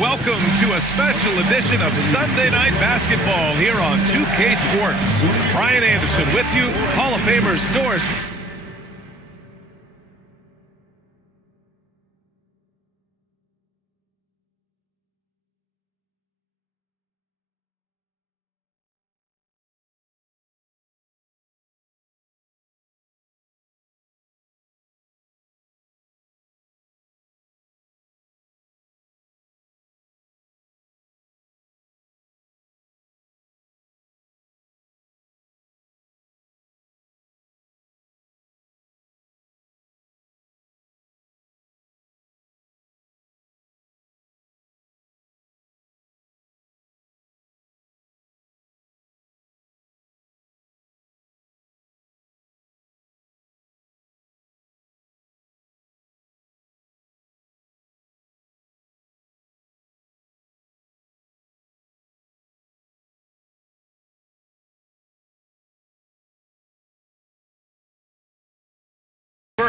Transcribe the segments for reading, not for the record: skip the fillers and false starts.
Welcome to a special edition of Sunday Night Basketball here on 2K Sports. Brian Anderson with you, Hall of Famers Doris.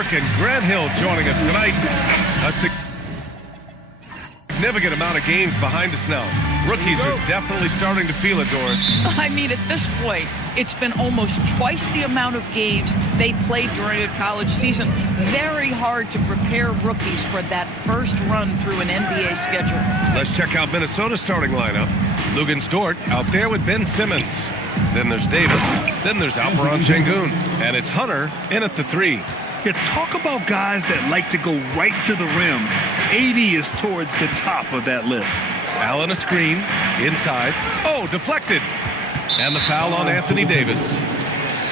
And Grant Hill joining us tonight. A significant amount of games behind us now. Rookies are definitely starting to feel it, Doris. I mean, at this point, it's been almost twice the amount of games they played during a college season. Very hard to prepare rookies for that first run through an NBA schedule. Let's check out Minnesota's starting lineup. Lugans Dort out there with Ben Simmons. Then there's Davis. Then there's Alperon Şengün. And it's Hunter in at the 3. Yeah, talk about guys that like to go right to the rim. 80 is towards the top of that list. Allen a screen, inside. Oh, deflected. And the foul on Anthony Davis.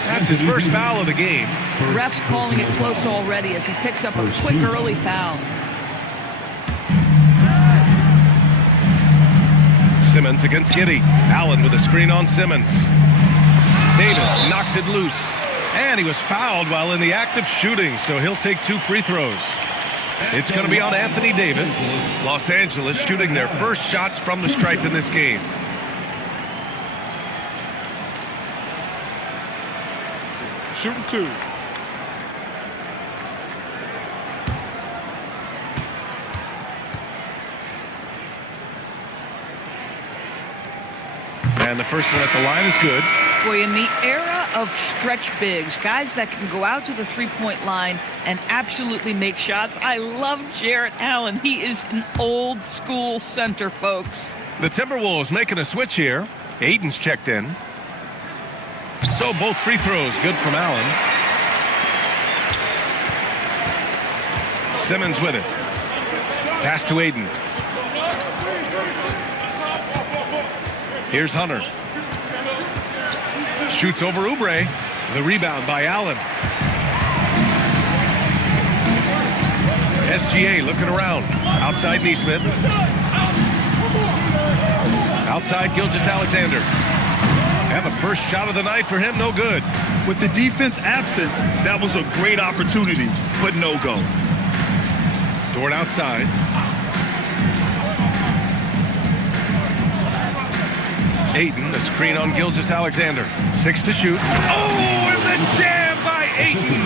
That's his first foul of the game. The ref's calling it close already as he picks up a quick early foul. Simmons against Giddey. Allen with a screen on Simmons. Davis knocks it loose. And he was fouled while in the act of shooting, so he'll take 2 free throws. It's going to be on Anthony Davis. Los Angeles shooting their first shots from the stripe in this game. Shooting 2. And the first one at the line is good. Boy, in the era of stretch bigs, guys that can go out to the three-point line and absolutely make shots, I love Jarrett Allen. He is an old-school center, folks. The Timberwolves making a switch here. Aiden's checked in. So both free throws good from Allen. Simmons with it. Pass to Aiden. Here's Hunter. Shoots over Oubre. The rebound by Allen. SGA looking around. Outside Neesmith. Outside Gilgeous-Alexander. And the first shot of the night for him, no good. With the defense absent, that was a great opportunity, but no go. Dort outside. Ayton, a screen on Gilgeous-Alexander. 6 to shoot. Oh, and the jam by Ayton.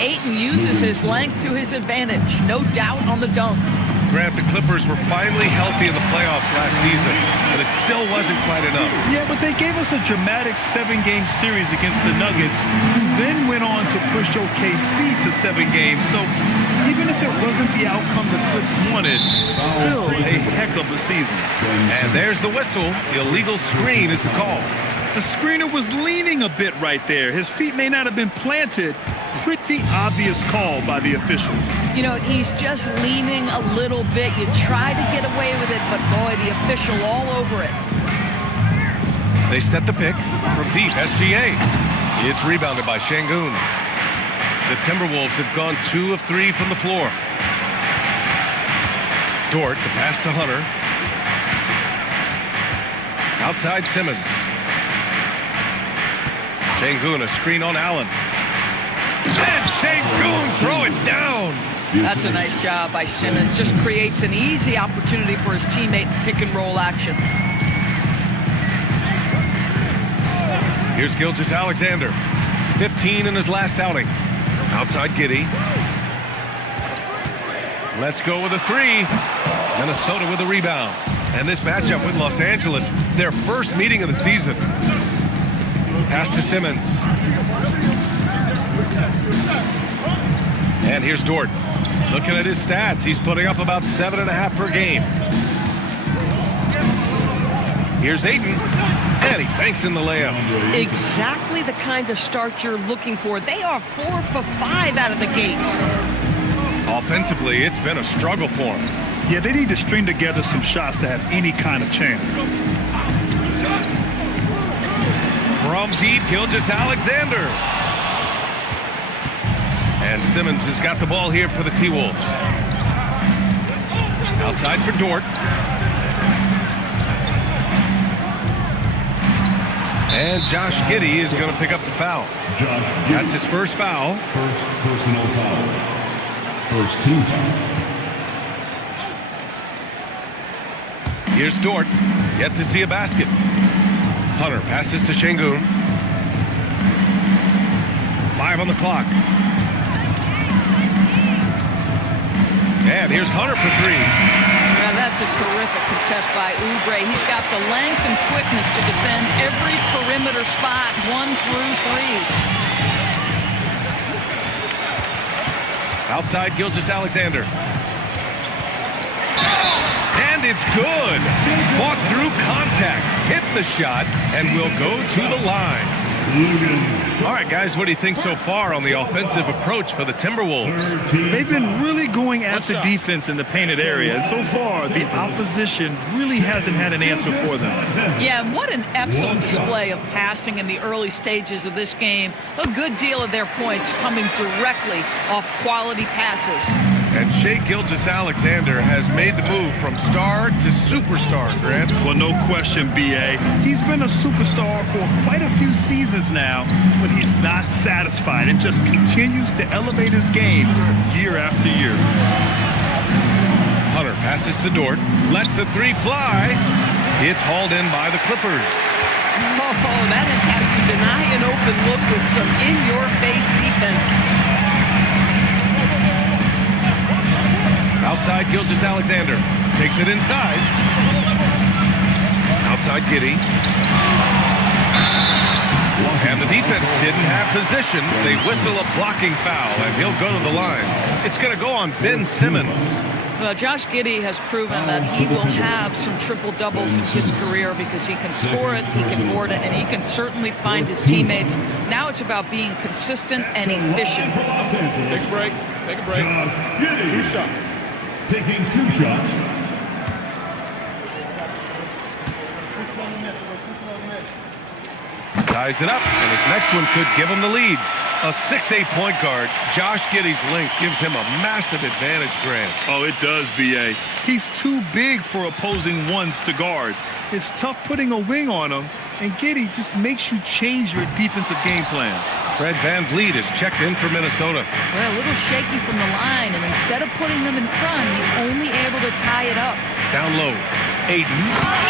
Ayton uses his length to his advantage. No doubt on the dunk. Grant, the Clippers were finally healthy in the playoffs last season, but it still wasn't quite enough. Yeah, but they gave us a dramatic 7-game series against the Nuggets, who then went on to push OKC to 7 games. So even if it wasn't the outcome the Clips wanted, still a heck of a season. And there's the whistle. The illegal screen is the call. The screener was leaning a bit right there. His feet may not have been planted. Pretty obvious call by the officials. You know, he's just leaning a little bit. You try to get away with it, but boy, the official all over it. They set the pick from deep. SGA. It's rebounded by Şengün. The Timberwolves have gone 2 of 3 from the floor. Dort, the pass to Hunter. Outside Simmons. Şengün, a screen on Allen. And Şengün throw it down. That's a nice job by Simmons. Just creates an easy opportunity for his teammate in pick and roll action. Here's Gilgeous-Alexander. 15 in his last outing. Outside Giddey. Let's go with a three. Minnesota with a rebound. And this matchup with Los Angeles, their first meeting of the season. Pass to Simmons. And here's Dort. Looking at his stats, he's putting up about 7.5 per game. Here's Ayton, and he banks in the layup. Exactly the kind of start you're looking for. They are 4 for 5 out of the gates. Offensively, it's been a struggle for him. Yeah, they need to string together some shots to have any kind of chance. From deep, Gilgeous-Alexander. And Simmons has got the ball here for the T-Wolves. Outside for Dort. And Josh Giddey is going to pick up the foul. That's his first foul. First personal foul. First team foul. Here's Dort. Yet to see a basket. Hunter passes to Şengün. 5 on the clock. And here's Hunter for three. Now that's a terrific contest by Oubre. He's got the length and quickness to defend every perimeter spot, 1 through 3. Outside Gilgeous-Alexander. And it's good. Fought through contact, hit the shot, and will go to the line. All right, guys, what do you think so far on the offensive approach for the Timberwolves? They've been really going at the defense in the painted area, and so far the opposition really hasn't had an answer for them. Yeah, and what an excellent display of passing in the early stages of this game. A good deal of their points coming directly off quality passes. And Shai Gilgeous-Alexander has made the move from star to superstar, Grant. Well, no question, B.A. He's been a superstar for quite a few seasons now, but he's not satisfied and just continues to elevate his game year after year. Hunter passes to Dort, lets the three fly. It's hauled in by the Clippers. Oh, that is how you deny an open look with some in-your-face defense. Outside Gilgeous-Alexander. Takes it inside. Outside Giddey. And the defense didn't have position. They whistle a blocking foul, and he'll go to the line. It's going to go on Ben Simmons. Well, Josh Giddey has proven that he will have some triple-doubles in his career because he can score it, he can board it, and he can certainly find his teammates. Now it's about being consistent and efficient. Take a break. Take a break. 2 shots. Taking 2 shots. Ties it up, and his next one could give him the lead. A 6'8" point guard, Josh Giddey's length gives him a massive advantage, Grant. Oh, it does, B.A. He's too big for opposing ones to guard. It's tough putting a wing on him, and Giddey just makes you change your defensive game plan. Fred VanVleet is checked in for Minnesota. Well, a little shaky from the line, and instead of putting them in front, he's only able to tie it up. Down low, Ayton.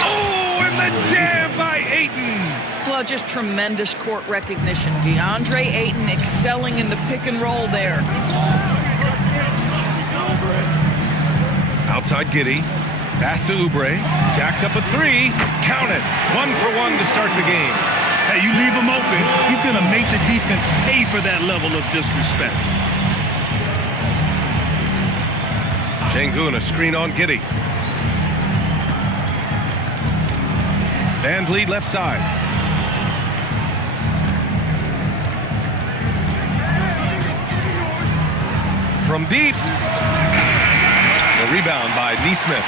Oh, and the jam by Ayton. Well, just tremendous court recognition. DeAndre Ayton excelling in the pick and roll there. Outside Giddey. Pass to Oubre. Jacks up a three. Count it. 1 for 1 to start the game. Hey, you leave him open, he's going to make the defense pay for that level of disrespect. Şengün, a screen on Giddey. VanVleet left side. From deep. The rebound by Nesmith.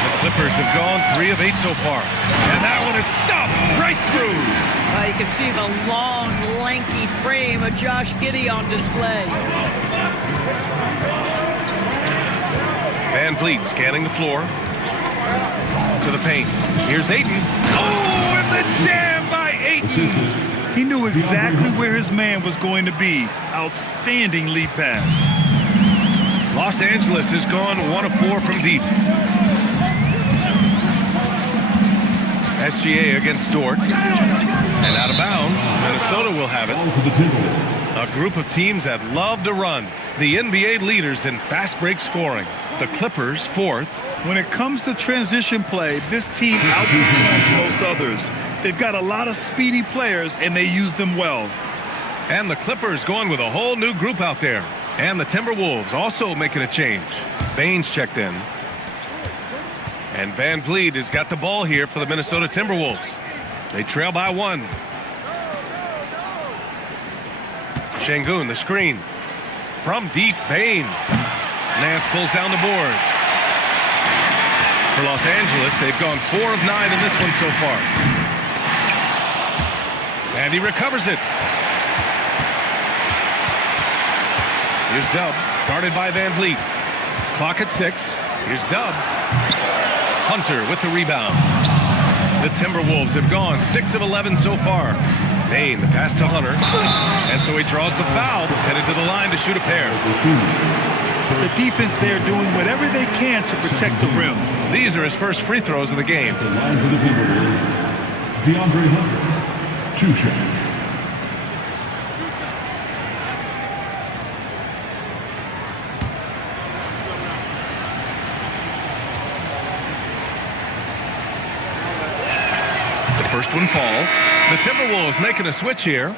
The Clippers have gone 3 of 8 so far. And that one is stuffed right through. You can see the long, lanky frame of Josh Giddey on display. VanVleet scanning the floor. To the paint. Here's Ayton. Oh, and the jam by Ayton. He knew exactly where his man was going to be. Outstanding lead pass. Los Angeles has gone 1 of 4 from deep. SGA against Dort. And out of bounds, Minnesota will have it. A group of teams that love to run. The NBA leaders in fast break scoring. The Clippers, fourth. When it comes to transition play, this team outperforms most others. They've got a lot of speedy players, and they use them well. And the Clippers going with a whole new group out there. And the Timberwolves also making a change. Baines checked in. And Van Vliet has got the ball here for the Minnesota Timberwolves. They trail by 1. Şengün, the screen. From deep, Bain. Nance pulls down the board. For Los Angeles, they've gone 4 of 9 in this one so far. And he recovers it. Here's Dub, guarded by Van Vliet. Clock at 6. Here's Dub. Hunter with the rebound. The Timberwolves have gone 6 of 11 so far. Bain, the pass to Hunter. And so he draws the foul, headed to the line to shoot a pair. The defense there doing whatever they can to protect the rim. These are his first free throws of the game. The line for the Timberwolves, DeAndre Hunter, 2 shots. First one falls. The Timberwolves making a switch here.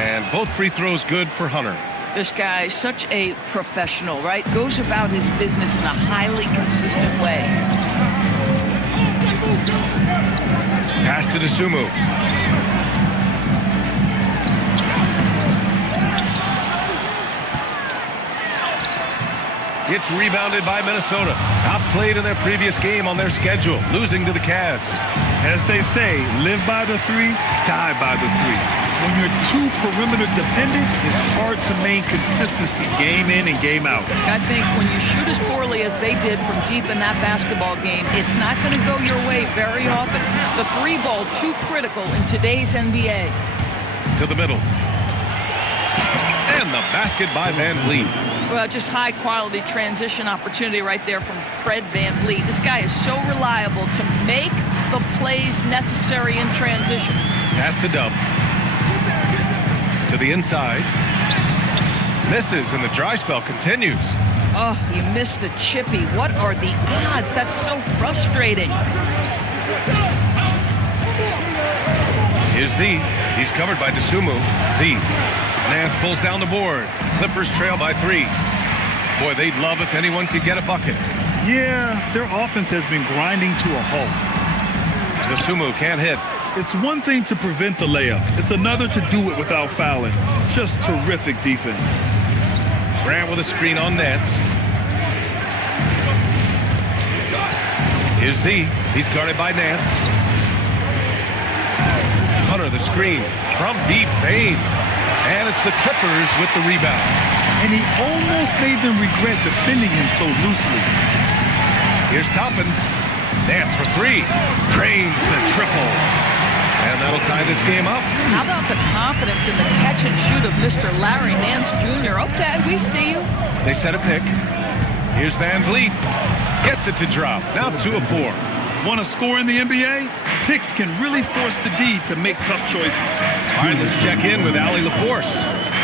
And both free throws good for Hunter. This guy is such a professional, right? Goes about his business in a highly consistent way. Pass to Dosunmu. It's rebounded by Minnesota. Outplayed in their previous game on their schedule, losing to the Cavs. As they say, live by the 3, die by the 3. When you're too perimeter dependent, it's hard to maintain consistency game in and game out. I think when you shoot as poorly as they did from deep in that basketball game, it's not going to go your way very often. The 3 ball, too critical in today's NBA. To the middle. And the basket by Van Vliet. Well, just high-quality transition opportunity right there from Fred Van Vliet. This guy is so reliable to make the plays necessary in transition. Pass to Dub. To the inside. Misses, and the dry spell continues. Oh, he missed the chippy. What are the odds? That's so frustrating. Here's Z. He's covered by Dosunmu. Z. Nance pulls down the board. Clippers trail by 3. Boy, they'd love if anyone could get a bucket. Yeah, their offense has been grinding to a halt. Dosunmu can't hit. It's one thing to prevent the layup. It's another to do it without fouling. Just terrific defense. Grant with a screen on Nance. Here's Z. He's guarded by Nance. Hunter the screen from deep. Bain. And it's the Clippers with the rebound. And he almost made them regret defending him so loosely. Here's Toppin. Nance for 3. Cranes the triple. And that'll tie this game up. How about the confidence in the catch and shoot of Mr. Larry Nance Jr.? Okay, we see you. They set a pick. Here's Van Vliet. Gets it to drop. Now 2 of 4. Want to score in the NBA? Picks can really force the D to make tough choices. All right, let's check in with Allie LaForce.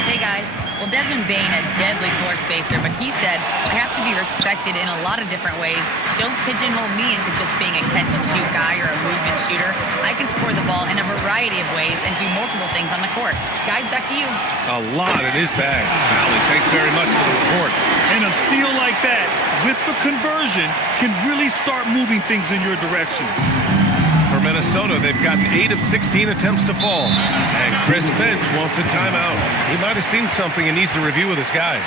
Hey, guys. Well, Desmond Bain, a deadly floor spacer, but he said, I have to be respected in a lot of different ways. Don't pigeonhole me into just being a catch-and-shoot guy or a movement shooter. I can score the ball in a variety of ways and do multiple things on the court. Guys, back to you. A lot in his bag. Allie, thanks very much for the report. And a steal like that, with the conversion, can really start moving things in your direction. For Minnesota, they've gotten 8 of 16 attempts to fall. And Chris Finch wants a timeout. He might have seen something and needs to review with his guys.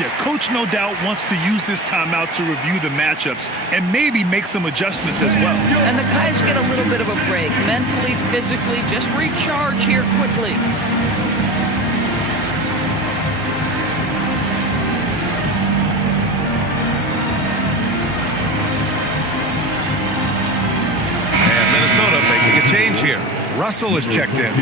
Yeah, coach no doubt wants to use this timeout to review the matchups and maybe make some adjustments as well. And the guys get a little bit of a break. Mentally, physically, just recharge here quickly. Minnesota making a change here. Russell is checked in.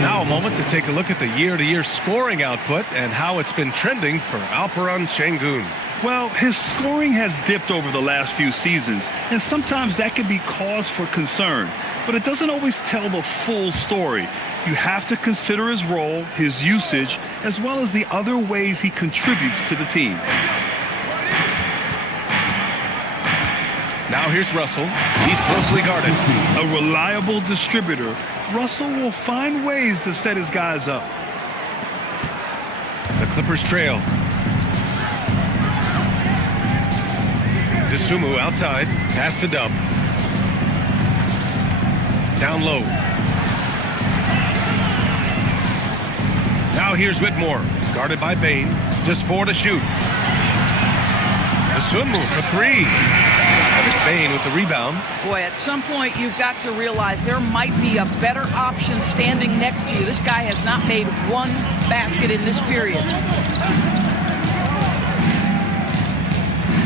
Now a moment to take a look at the year-to-year scoring output and how it's been trending for Alperen Şengün. Well, his scoring has dipped over the last few seasons, and sometimes that can be cause for concern. But it doesn't always tell the full story. You have to consider his role, his usage, as well as the other ways he contributes to the team. Now here's Russell. He's closely guarded. A reliable distributor, Russell will find ways to set his guys up. The Clippers trail. Dosunmu outside. Pass to Dub. Down low. Now here's Whitmore. Guarded by Bane. Just 4 to shoot. Dosunmu for 3. And it's Bane with the rebound. Boy, at some point you've got to realize there might be a better option standing next to you. This guy has not made one basket in this period.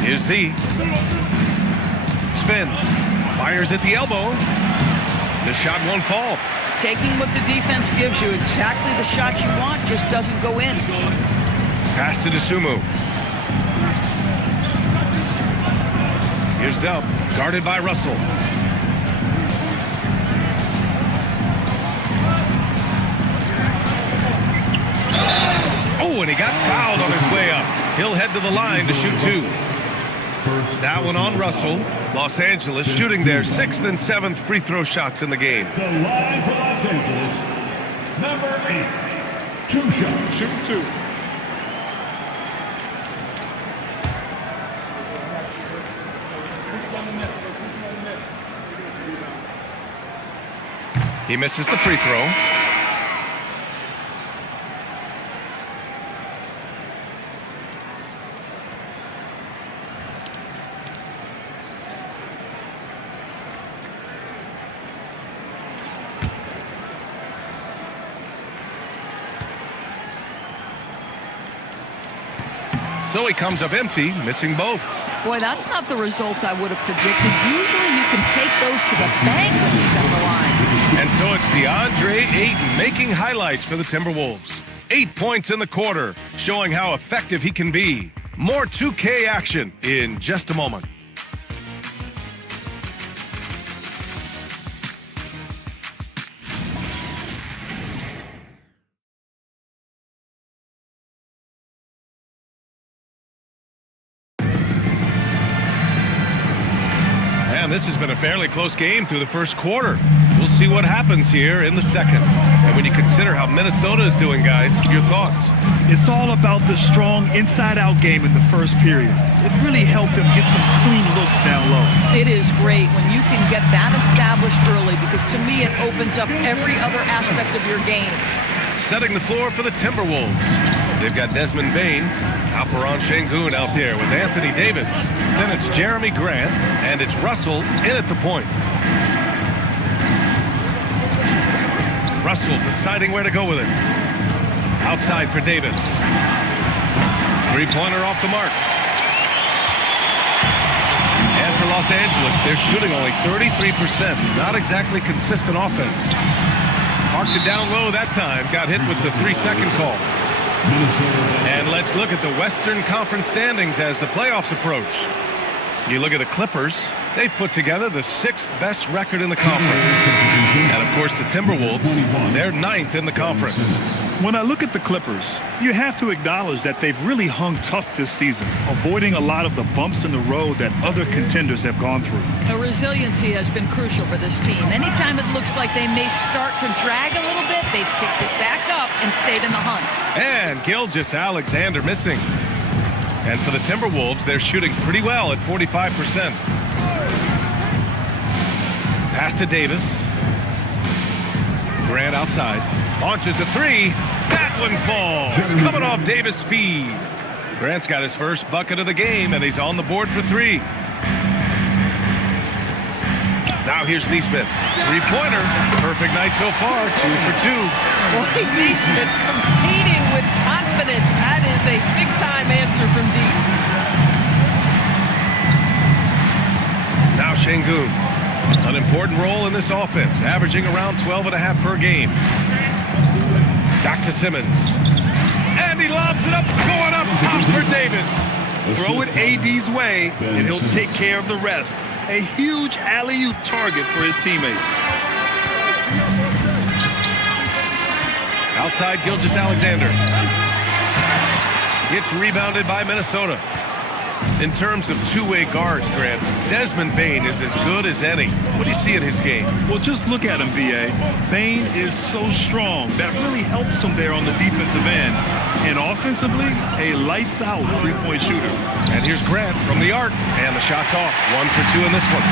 Here's Z. Spins. Fires at the elbow. The shot won't fall. Taking what the defense gives you, exactly the shot you want, just doesn't go in. Pass to Dosunmu. Here's Dub, guarded by Russell. Oh, and he got fouled on his way up. He'll head to the line to shoot 2. That one on Russell. Los Angeles shooting their 6th and 7th free throw shots in the game. The line for Los Angeles, number 8, 2 shots. Shoot 2. He misses the free throw. So he comes up empty, missing both. Boy, that's not the result I would have predicted. Usually you can take those to the bank when he's at the line. And so it's DeAndre Ayton making highlights for the Timberwolves. 8 points in the quarter, showing how effective he can be. More 2K action in just a moment. And this has been a fairly close game through the first quarter. We'll see what happens here in the second. And when you consider how Minnesota is doing, guys, your thoughts? It's all about the strong inside-out game in the first period. It really helped them get some clean looks down low. It is great when you can get that established early because to me it opens up every other aspect of your game. Setting the floor for the Timberwolves. They've got Desmond Bane, Alperen Şengün out there with Anthony Davis. Then it's Jeremy Grant, and it's Russell in at the point. Russell deciding where to go with it. Outside for Davis. Three-pointer off the mark. And for Los Angeles, they're shooting only 33%. Not exactly consistent offense. Parked it down low that time. Got hit with the 3-second call. And let's look at the Western Conference standings as the playoffs approach. You look at the Clippers. They've put together the 6th best record in the conference. And, of course, the Timberwolves, they're 9th in the conference. When I look at the Clippers, you have to acknowledge that they've really hung tough this season, avoiding a lot of the bumps in the road that other contenders have gone through. The resiliency has been crucial for this team. Anytime it looks like they may start to drag a little bit, they've picked it back up and stayed in the hunt. And Gilgeous-Alexander missing. And for the Timberwolves, they're shooting pretty well at 45%. Pass to Davis. Grant outside. Launches a 3. That one falls. Coming off Davis' feed. Grant's got his first bucket of the game, and he's on the board for 3. Now here's Neesmith. Three-pointer. Perfect night so far. 2 for 2. Boy, Neesmith competing with confidence. That is a big-time answer from deep. Now Şengün. An important role in this offense, averaging around 12.5 per game. Back to Simmons. And he lobs it up, going up top for Davis. Throw it AD's way, and he'll take care of the rest. A huge alley-oop target for his teammates. Outside Gilgeous-Alexander. It's rebounded by Minnesota. In terms of two-way guards, Grant, Desmond Bane is as good as any. What do you see in his game? Well, just look at him, B.A. Bane is so strong. That really helps him there on the defensive end. And offensively, a lights-out three-point shooter. And here's Grant from the arc. And the shot's off. 1 for 2 in this one.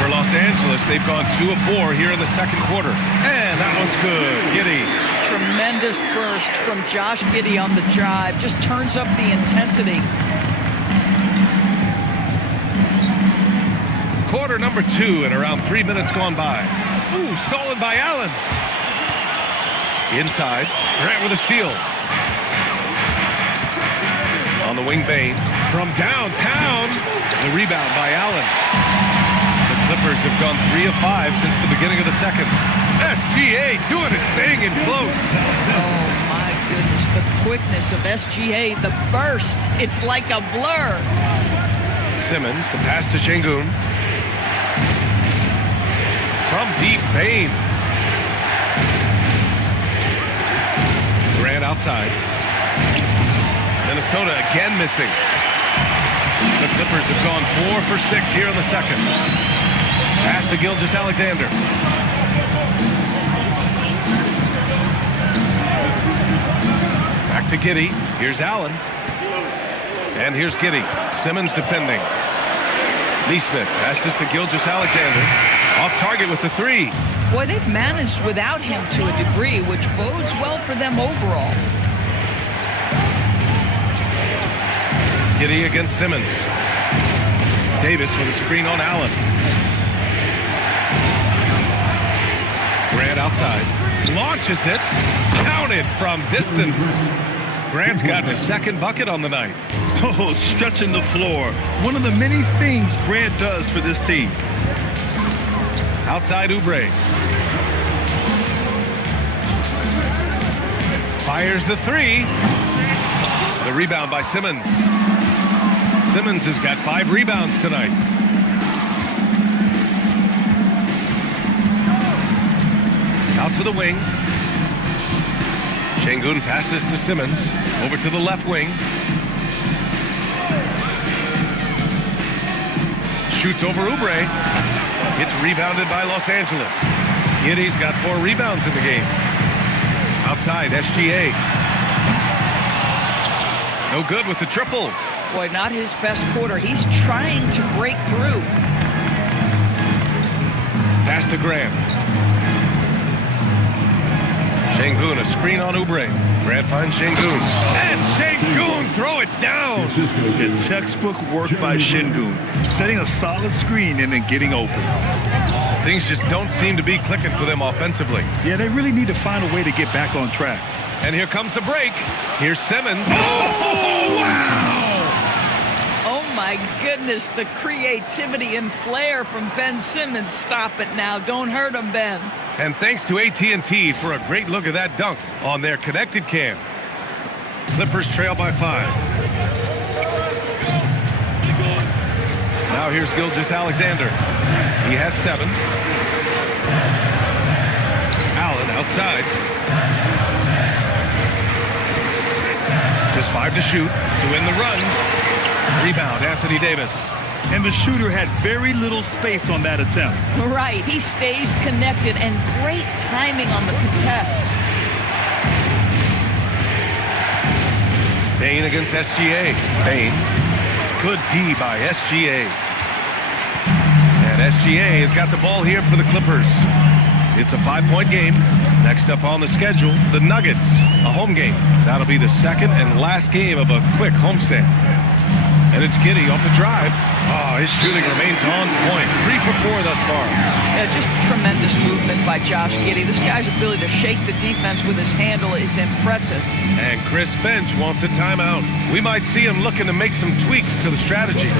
For Los Angeles, they've gone 2 of 4 here in the second quarter. And that one's good. Giddey. Tremendous burst from Josh Giddey on the drive. Just turns up the intensity. Quarter number 2 and around 3 minutes gone by. Ooh, stolen by Allen. Inside, Grant with a steal. On the wing, Bane. From downtown, the rebound by Allen. The Clippers have gone 3 of 5 since the beginning of the second. SGA doing his thing in close. Oh, my goodness. The quickness of SGA, the burst. It's like a blur. Simmons, the pass to Şengün. From deep, Bane. Grant outside. Minnesota again missing. The Clippers have gone 4 for 6 here in the second. Pass to Gilgeous-Alexander. Back to Giddey. Here's Allen. And here's Giddey. Simmons defending. Neesmith passes to Gilgeous-Alexander. Off target with the 3. Boy, they've managed without him to a degree, which bodes well for them overall. Giddey against Simmons. Davis with a screen on Allen. Grant outside. Launches it. Counted from distance. Grant's gotten his second bucket on the night. Oh, stretching the floor. One of the many things Grant does for this team. Outside Oubre. Fires the 3. The rebound by Simmons. Simmons has got 5 rebounds tonight. Out to the wing. Şengün passes to Simmons. Over to the left wing. Shoots over Oubre. It's rebounded by Los Angeles. Giddey's got 4 rebounds in the game. Outside, SGA. No good with the triple. Boy, not his best quarter. He's trying to break through. Pass to Grant. Şengün, a screen on Oubre. Grant finds Şengün. And Şengün, throw it down. A textbook work by Şengün, setting a solid screen and then getting open. Things just don't seem to be clicking for them offensively. Yeah, they really need to find a way to get back on track. And here comes the break. Here's Simmons. Oh, wow! Oh, my goodness, the creativity and flair from Ben Simmons. Stop it now. Don't hurt him, Ben. And thanks to AT&T for a great look at that dunk on their connected cam. Clippers trail by 5. Now here's Gilgeous-Alexander. He has 7. Allen outside. Just 5 to shoot to win the run. Rebound, Anthony Davis. And the shooter had very little space on that attempt. Right, he stays connected and great timing on the contest. Bane against SGA. Bane. Good D by SGA. And SGA has got the ball here for the Clippers. It's a 5-point game. Next up on the schedule, the Nuggets, a home game. That'll be the second and last game of a quick homestand. And it's Giddey off the drive. Oh, his shooting remains on point. 3 for 4 thus far. Yeah, just tremendous movement by Josh Giddey. This guy's ability to shake the defense with his handle is impressive. And Chris Finch wants a timeout. We might see him looking to make some tweaks to the strategy.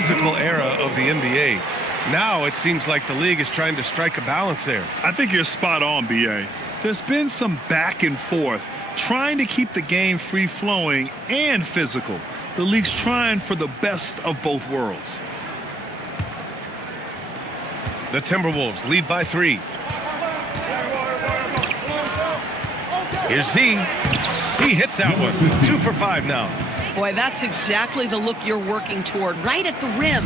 physical era of the NBA. Now it seems like the league is trying to strike a balance there. I think you're spot on, B.A. There's been some back and forth, trying to keep the game free-flowing and physical. The league's trying for the best of both worlds. The Timberwolves lead by 3. Here's Z. He hits that one. 2 for 5 now. Boy, that's exactly the look you're working toward, right at the rim.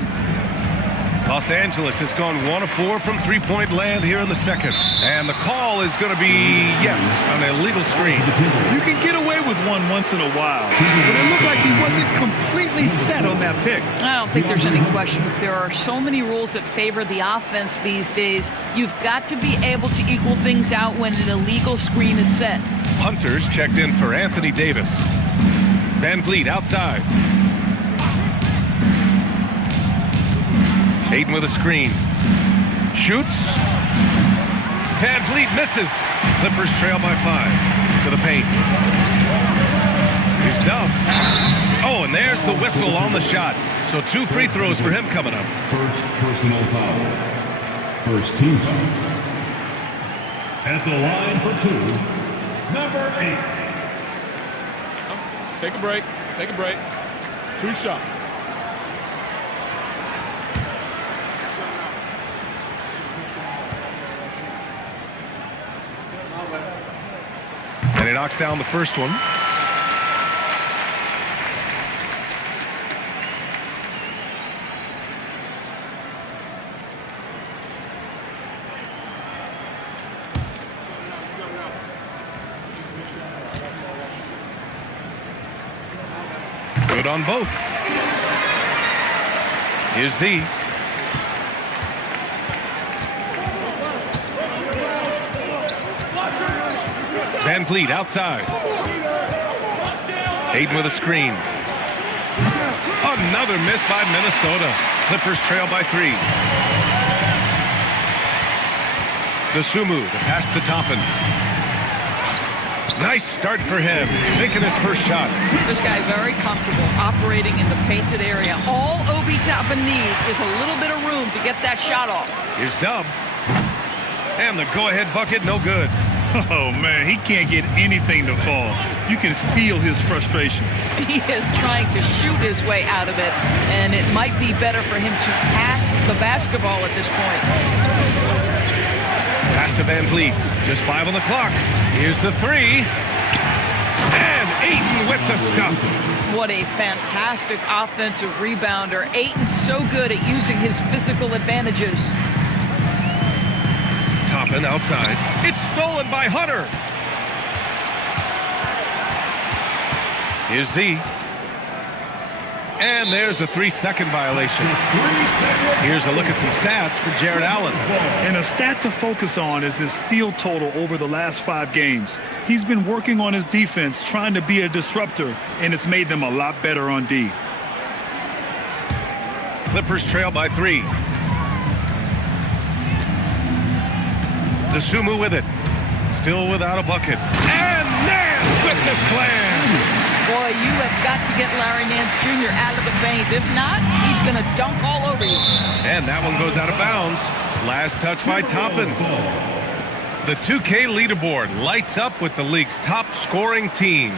Los Angeles has gone 1 of 4 from three-point land here in the second. And the call is going to be, yes, an illegal screen. You can get away with one once in a while, but it looked like he wasn't completely set on that pick. I don't think there's any question. There are so many rules that favor the offense these days. You've got to be able to equal things out when an illegal screen is set. Hunters checked in for Anthony Davis. Van Vliet outside. Ayton with a screen. Shoots. Van Vliet misses. Clippers trail by 5 to the paint. Here's Dub. Oh, and there's the whistle on the shot. So 2 free throws for him coming up. First personal foul. First team foul. At the line for 2, number 8. Take a break. Take a break. 2 shots. And he knocks down the first one. Good on both. Here's Z. Van Vliet outside. Ayton with a screen. Another miss by Minnesota. Clippers trail by 3. Dosunmu, the pass to Toppin. Nice start for him. Making his first shot. This guy very comfortable operating in the painted area. All Obi Toppin needs is a little bit of room to get that shot off. Here's Dub. And the go-ahead bucket, no good. Oh, man, he can't get anything to fall. You can feel his frustration. He is trying to shoot his way out of it, and it might be better for him to pass the basketball at this point. Pass to Van Vliet. Just 5 on the clock. Here's the 3. And Ayton with the stuff. What a fantastic offensive rebounder. Ayton's so good at using his physical advantages. Toppin outside. It's stolen by Hunter. Here's Z. And there's a 3-second violation. Here's a look at some stats for Jarrett Allen. And a stat to focus on is his steal total over the last 5 games. He's been working on his defense, trying to be a disruptor, and it's made them a lot better on D. Clippers trail by 3. Dosunmu with it. Still without a bucket. And Nance with the slam. Boy, you have got to get Larry Nance Jr. out of the paint. If not, he's going to dunk all over you. And that one goes out of bounds. Last touch by Toppin. The 2K leaderboard lights up with the league's top scoring teams.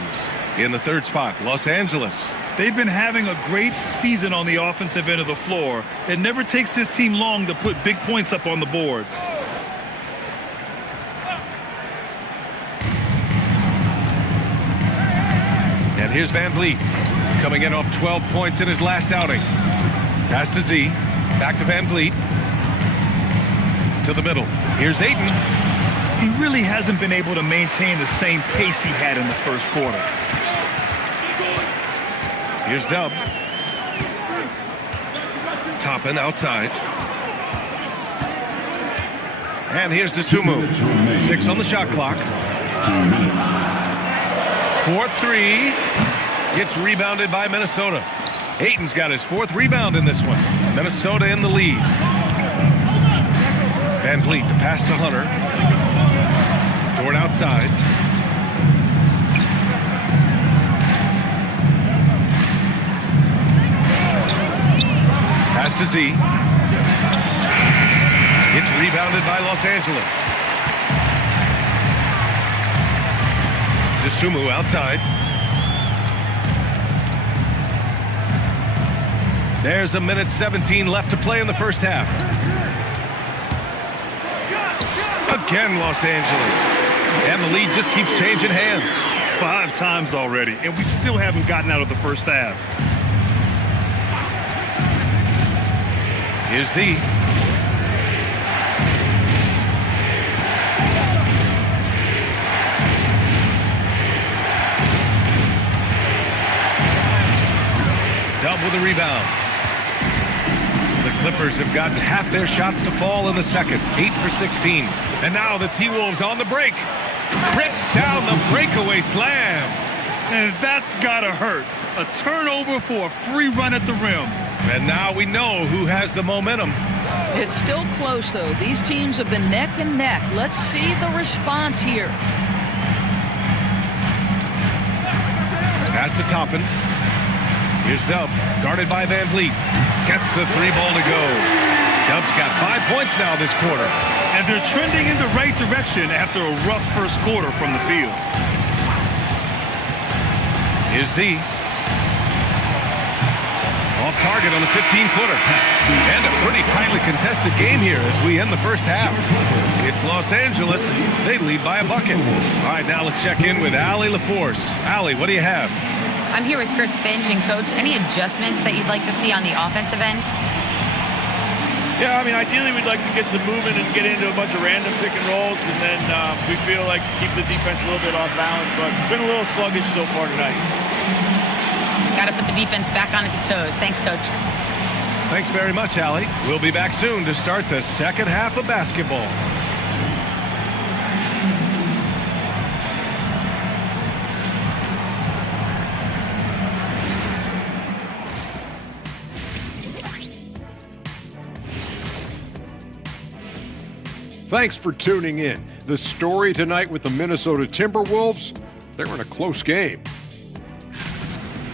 In the 3rd spot, Los Angeles. They've been having a great season on the offensive end of the floor. It never takes this team long to put big points up on the board. And here's Van Vliet, coming in off 12 points in his last outing. Pass to Z, back to Van Vliet. To the middle. Here's Ayton. He really hasn't been able to maintain the same pace he had in the first quarter. Here's Dub. Toppin outside. And here's Dosunmu. 6 on the shot clock. 4-3. Gets rebounded by Minnesota. Ayton's got his 4th rebound in this one. Minnesota in the lead. Van Vliet, the pass to Hunter. Dort outside. Z. It's rebounded by Los Angeles. DeSumo outside. There's a minute 17 left to play in the first half. Again, Los Angeles. And the lead just keeps changing hands. 5 times already, and we still haven't gotten out of the first half. Here's Z. Dub with a rebound. The Clippers have gotten half their shots to fall in the second. 8 for 16. And now the T-Wolves on the break. Rips down the breakaway slam. And that's gotta hurt. A turnover for a free run at the rim. And now we know who has the momentum. It's still close, though. These teams have been neck and neck. Let's see the response here. Pass to Toppin. Here's Dub, guarded by Van Vliet. Gets the 3 ball to go. Dub's got 5 points now this quarter. And they're trending in the right direction after a rough first quarter from the field. Here's Z. Off target on the 15-footer. And a pretty tightly contested game here as we end the first half. It's Los Angeles. They lead by a bucket. All right, now let's check in with Allie LaForce. Allie, what do you have? I'm here with Chris Finch. And, Coach, any adjustments that you'd like to see on the offensive end? Yeah, I mean, ideally we'd like to get some movement and get into a bunch of random pick and rolls, and then we feel like keep the defense a little bit off balance, but been a little sluggish so far tonight. Got to put the defense back on its toes. Thanks, Coach. Thanks very much, Allie. We'll be back soon to start the second half of basketball. Thanks for tuning in. The story tonight with the Minnesota Timberwolves, they're in a close game.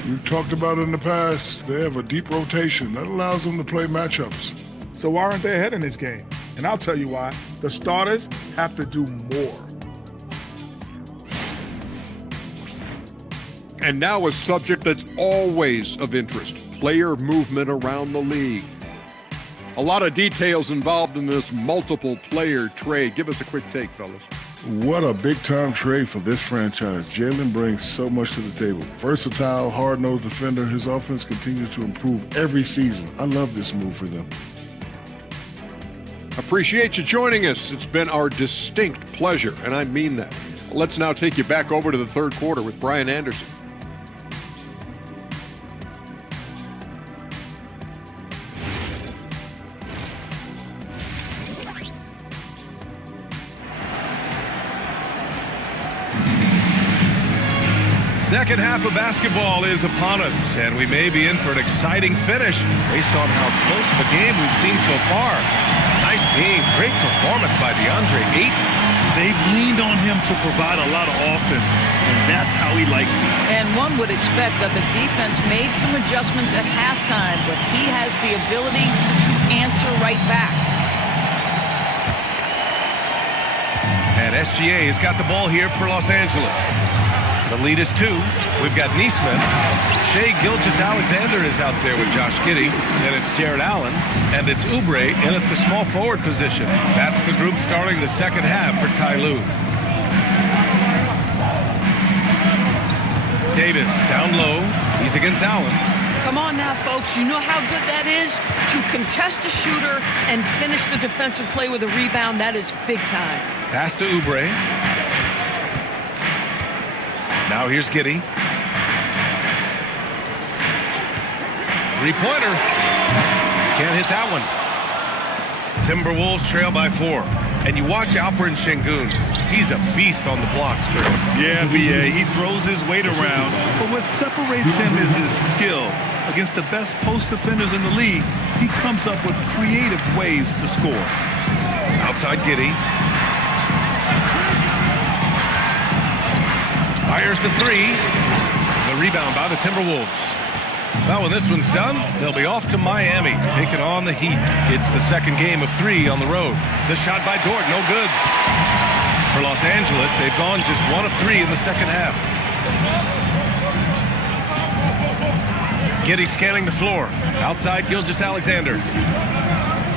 We've talked about it in the past. They have a deep rotation that allows them to play matchups. So why aren't they ahead in this game? And I'll tell you why. The starters have to do more. And now a subject that's always of interest, player movement around the league. A lot of details involved in this multiple player trade. Give us a quick take, fellas. What a big-time trade for this franchise. Jalen brings so much to the table. Versatile, hard-nosed defender. His offense continues to improve every season. I love this move for them. Appreciate you joining us. It's been our distinct pleasure, and I mean that. Let's now take you back over to the third quarter with Brian Anderson. Second half of basketball is upon us, and we may be in for an exciting finish based on how close of a game we've seen so far. Nice game, great performance by DeAndre Ayton. They've leaned on him to provide a lot of offense, and that's how he likes it. And one would expect that the defense made some adjustments at halftime, but he has the ability to answer right back. And SGA has got the ball here for Los Angeles. The lead is 2. We've got Neesmith. Shai Gilgeous-Alexander is out there with Josh Giddey. Then it's Jared Allen. And it's Oubre in at the small forward position. That's the group starting the second half for Ty Lue. Davis down low. He's against Allen. Come on now, folks. You know how good that is? To contest a shooter and finish the defensive play with a rebound, that is big time. Pass to Oubre. Now here's Giddey. Three-pointer. Can't hit that one. Timberwolves trail by 4. And you watch Alperen Şengün. He's a beast on the blocks, Chris. Yeah, B.A. He throws his weight around, but what separates him is his skill. Against the best post defenders in the league, he comes up with creative ways to score. Outside Giddey. Fires the 3. The rebound by the Timberwolves. Well, when this one's done, they'll be off to Miami, taking on the Heat. It's the second game of 3 on the road. The shot by Dort, no good. For Los Angeles, they've gone just 1 of 3 in the second half. Giddey scanning the floor. Outside, Gilgeous-Alexander.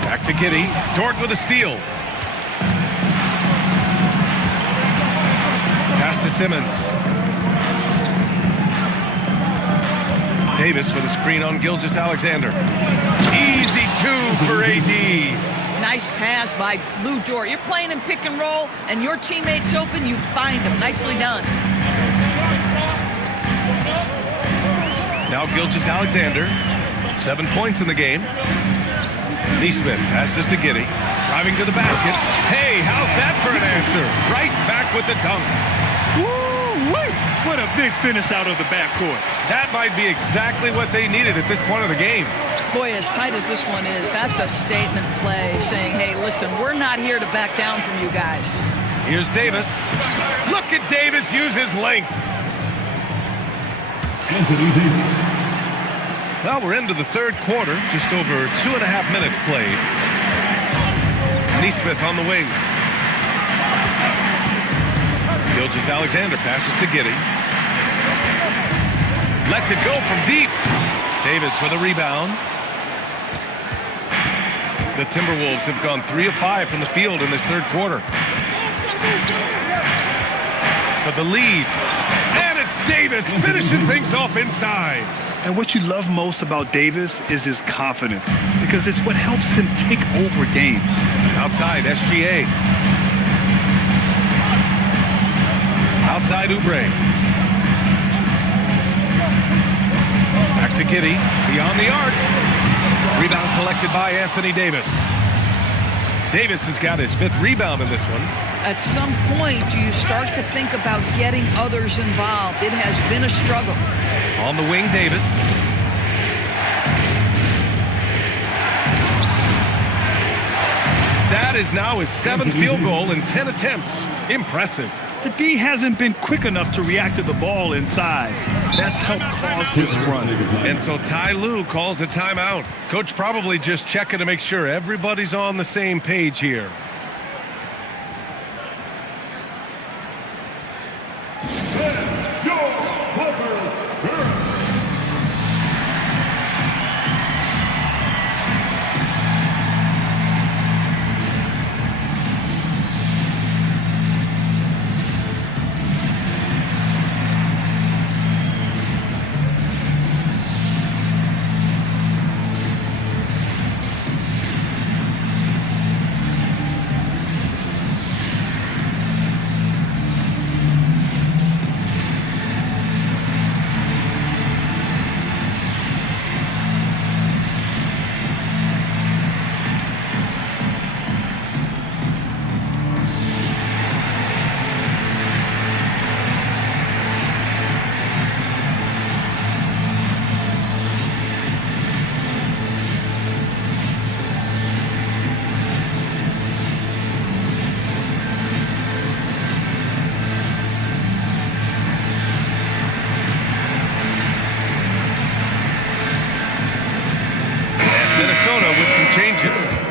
Back to Giddey. Dort with a steal. Pass to Simmons. Davis with a screen on Gilgeous-Alexander. Easy 2 for AD. Nice pass by Lou Dort. You're playing in pick and roll, and your teammate's open, you find him. Nicely done. Now Gilgeous-Alexander, 7 points in the game. Neesmith passes to Giddey, driving to the basket. Hey, how's that for an answer? Right back with the dunk. Woo-wee! What a big finish out of the backcourt. That might be exactly what they needed at this point of the game. Boy, as tight as this one is, that's a statement play saying, hey, listen, we're not here to back down from you guys. Here's Davis. Look at Davis use his length. Anthony Davis. Well, we're into the third quarter, just over 2.5 minutes played. Neesmith on the wing. Gilgeous-Alexander passes to Giddey. Lets it go from deep. Davis with a rebound. The Timberwolves have gone 3 of 5 from the field in this third quarter. For the lead. And it's Davis finishing things off inside. And what you love most about Davis is his confidence, because it's what helps him take over games. Outside, SGA. Outside, Oubre. Back to Giddey, beyond the arc. Rebound collected by Anthony Davis. Davis has got his 5th rebound in this one. At some point, do you start to think about getting others involved? It has been a struggle. On the wing, Davis. That is now his 7th field goal in 10 attempts. Impressive. The D hasn't been quick enough to react to the ball inside. That's helped cause this run. And so Ty Lue calls a timeout. Coach probably just checking to make sure everybody's on the same page here.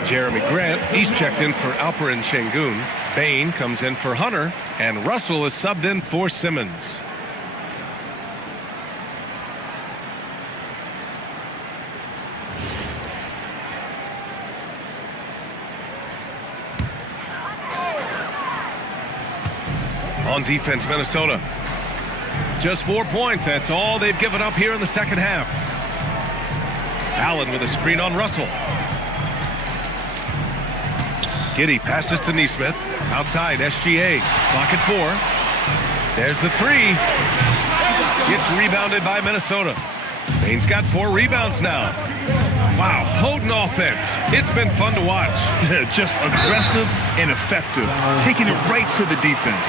Jeremy Grant, he's checked in for Alperen Şengün. Bain comes in for Hunter, and Russell is subbed in for Simmons. On defense, Minnesota. Just 4 points. That's all they've given up here in the second half. Allen with a screen on Russell. Giddey passes to Neesmith. Outside, SGA. Clock at 4. There's the 3. Gets rebounded by Minnesota. Bain's got 4 rebounds now. Wow, potent offense. It's been fun to watch. Just aggressive and effective. Taking it right to the defense.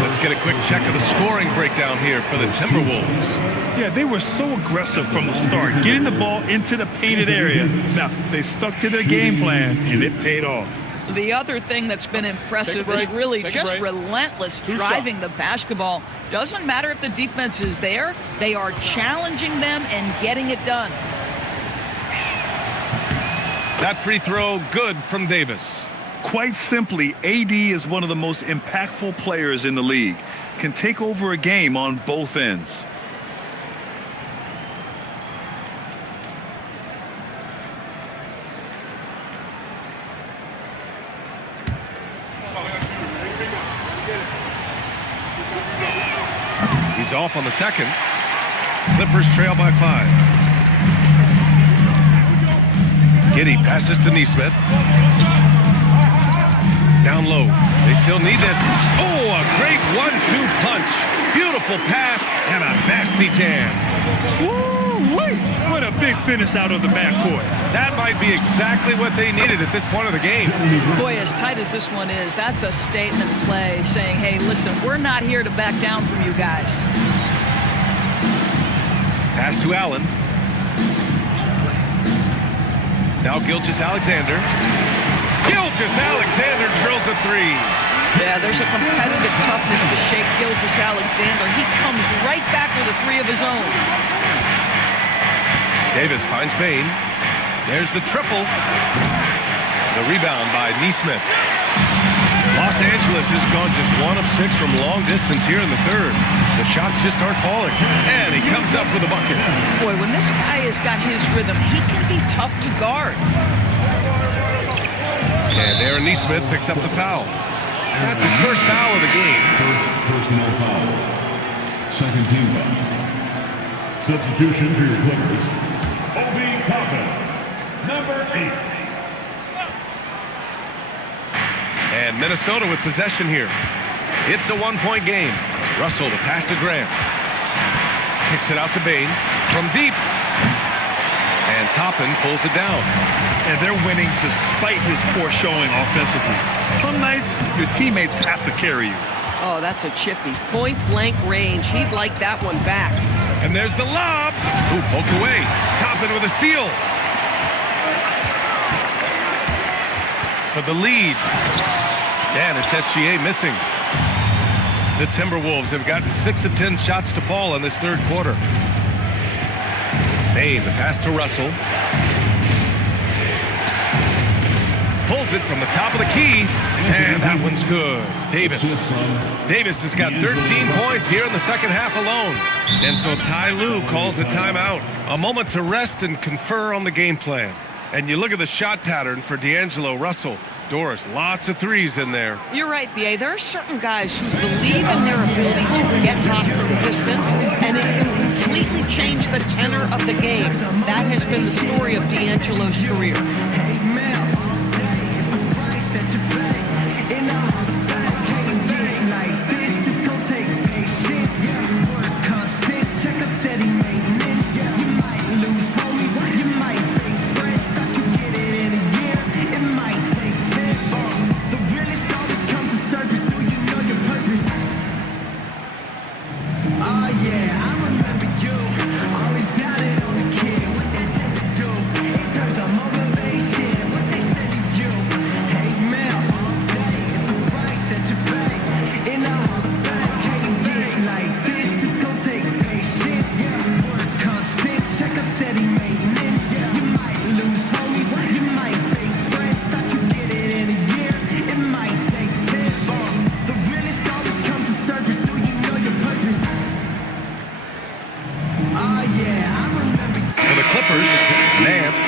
Let's get a quick check of the scoring breakdown here for the Timberwolves. Yeah, they were so aggressive from the start, getting the ball into the painted area. Now, they stuck to their game plan, and it paid off. The other thing that's been impressive is really just relentless driving the basketball. Doesn't matter if the defense is there, they are challenging them and getting it done. That free throw good from Davis. Quite simply, AD is one of the most impactful players in the league. Can take over a game on both ends. He's off on the second. Clippers trail by 5. Giddey passes to Neesmith. Down low. They still need this. Oh, a great 1-2 punch. Beautiful pass and a nasty jam. Woo-wee. What a big finish out of the backcourt. That might be exactly what they needed at this point of the game. Boy, as tight as this one is, that's a statement play saying, hey, listen, we're not here to back down from you guys. Pass to Allen. Now Gilgeous-Alexander. Gilgeous-Alexander drills a 3. Yeah, there's a competitive toughness to shake Gilgeous-Alexander. He comes right back with a 3 of his own. Davis finds Bain. There's the triple. The rebound by Neesmith. Los Angeles has gone just 1 of 6 from long distance here in the third. The shots just aren't falling. And he comes up with a bucket. Boy, when this guy has got his rhythm, he can be tough to guard. And Aaron Neesmith picks up the foul. That's his first foul of the game. First personal foul. Second team foul. Substitution for your Clippers. Obi Toppin, number 8. And Minnesota with possession here. It's a 1-point game. Russell to pass to Graham. Kicks it out to Bain from deep. And Toppin pulls it down. And they're winning despite his poor showing offensively. Some nights, your teammates have to carry you. Oh, that's a chippy. Point blank range. He'd like that one back. And there's the lob. Ooh, poked away. Toppin with a steal. For the lead. And it's SGA missing. The Timberwolves have gotten 6 of 10 shots to fall in this third quarter. Bain, the pass to Russell. Pulls it from the top of the key. And that one's good. Davis has got 13 points here in the second half alone. And so Ty Lue calls a timeout. A moment to rest and confer on the game plan. And you look at the shot pattern for D'Angelo Russell. Doris, lots of 3s in there. You're right, B.A. There are certain guys who believe in their ability to get hot from distance, and it can completely change the tenor of the game. That has been the story of D'Angelo's career.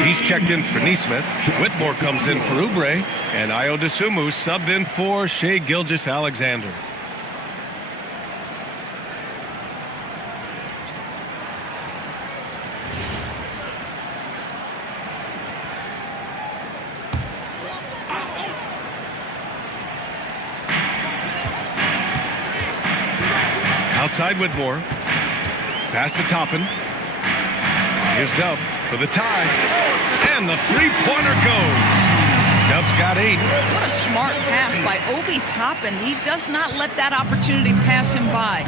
He's checked in for Neesmith. Whitmore comes in for Oubre. And Ayo Dosunmu subbed in for Shai Gilgeous-Alexander. Outside Whitmore. Pass to Toppin. Here's Dub for the tie. And the three-pointer goes. Dub's got 8. What a smart pass by Obi Toppin. He does not let that opportunity pass him by.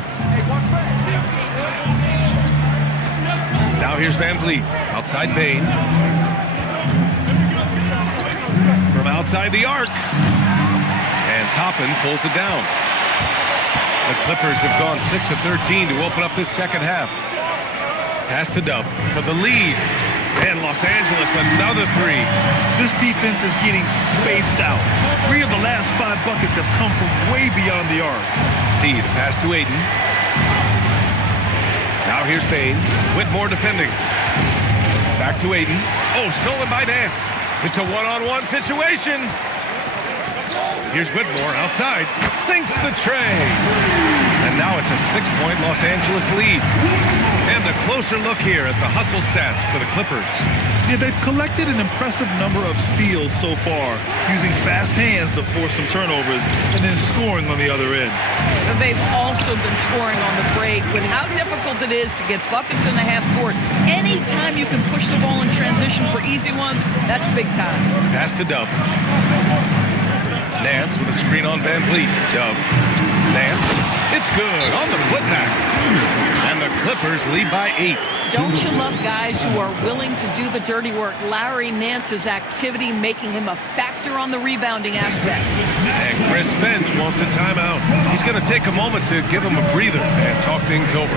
Now here's Van Vliet. Outside Bain. From outside. outside the arc. And Toppin pulls it down. The Clippers have gone 6 of 13 to open up this second half. Pass to Dub for the lead. And Los Angeles, another three. This defense is getting spaced out. 3 of the last 5 buckets have come from way beyond the arc. See the pass to Aiden. Now here's Payne. Whitmore defending. Back to Aiden. Oh, stolen by Nance. It's a one-on-one situation. Here's Whitmore outside. Sinks the tray. And now it's a 6-point Los Angeles lead. And a closer look here at the hustle stats for the Clippers. Yeah, they've collected an impressive number of steals so far, using fast hands to force some turnovers and then scoring on the other end. They've also been scoring on the break. With how difficult it is to get buckets in the half court, anytime you can push the ball in transition for easy ones, that's big time. Pass to Dub. Nance with a screen on Van Vliet. Dub. Nance. It's good on the putback. And the Clippers lead by 8. Don't you love guys who are willing to do the dirty work? Larry Nance's activity making him a factor on the rebounding aspect. And Chris Finch wants a timeout. He's going to take a moment to give him a breather and talk things over.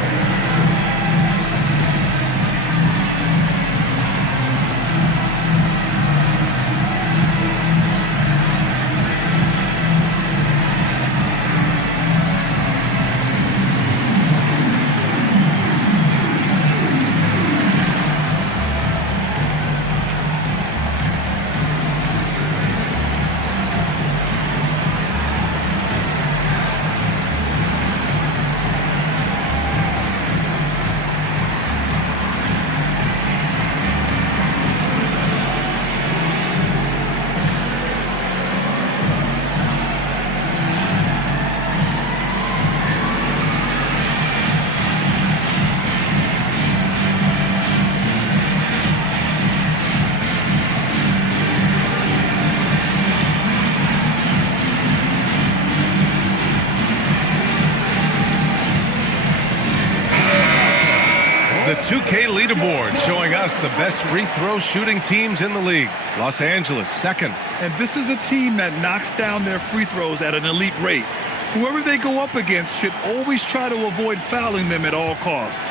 The 2K leaderboard showing us the best free throw shooting teams in the league. Los Angeles, second. And this is a team that knocks down their free throws at an elite rate. Whoever they go up against should always try to avoid fouling them at all costs.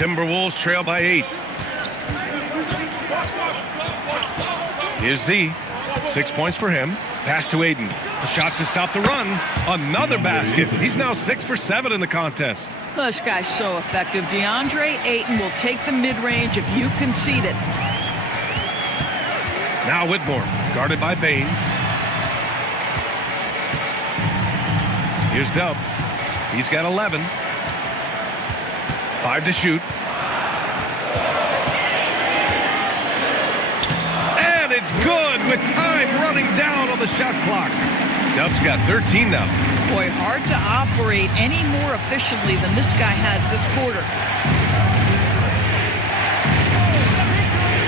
Timberwolves trail by 8. Here's Z. 6 points for him. Pass to Aiden. A shot to stop the run. Another basket. He's now 6 for 7 in the contest. Well, this guy's so effective. DeAndre Ayton will take the mid-range if you concede it. Now Whitmore, guarded by Bain. Here's Dub. He's got 11. 5 to shoot. And it's good with time running down on the shot clock. Dub's got 13 now. Boy, hard to operate any more efficiently than this guy has this quarter.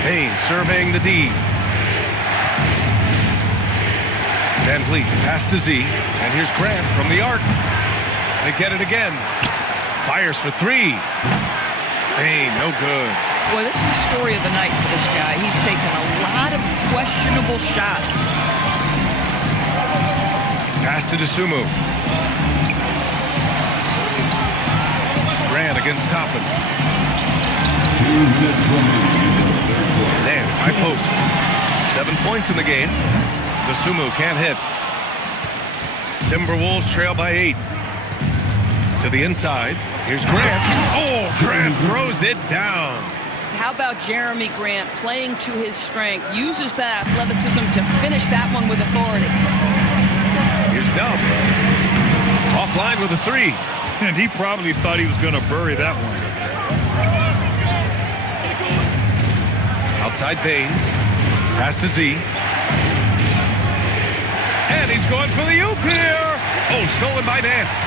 Payne surveying the D. Van Vliet pass to Z. And here's Grant from the arc. They get it again. Fires for 3. Payne, no good. Boy, this is the story of the night for this guy. He's taken a lot of questionable shots. Pass to DeSumo. Grant against Toppin. Nance, high post. 7 points in the game. DeSumo can't hit. Timberwolves trail by 8. To the inside. Here's Grant. Oh, Grant throws it down. How about Jeremy Grant playing to his strength, uses that athleticism to finish that one with authority. Here's Dub. Offline with a 3. And he probably thought he was going to bury that one. Outside Bain. Pass to Z. And he's going for the oop here. Oh, stolen by Nance.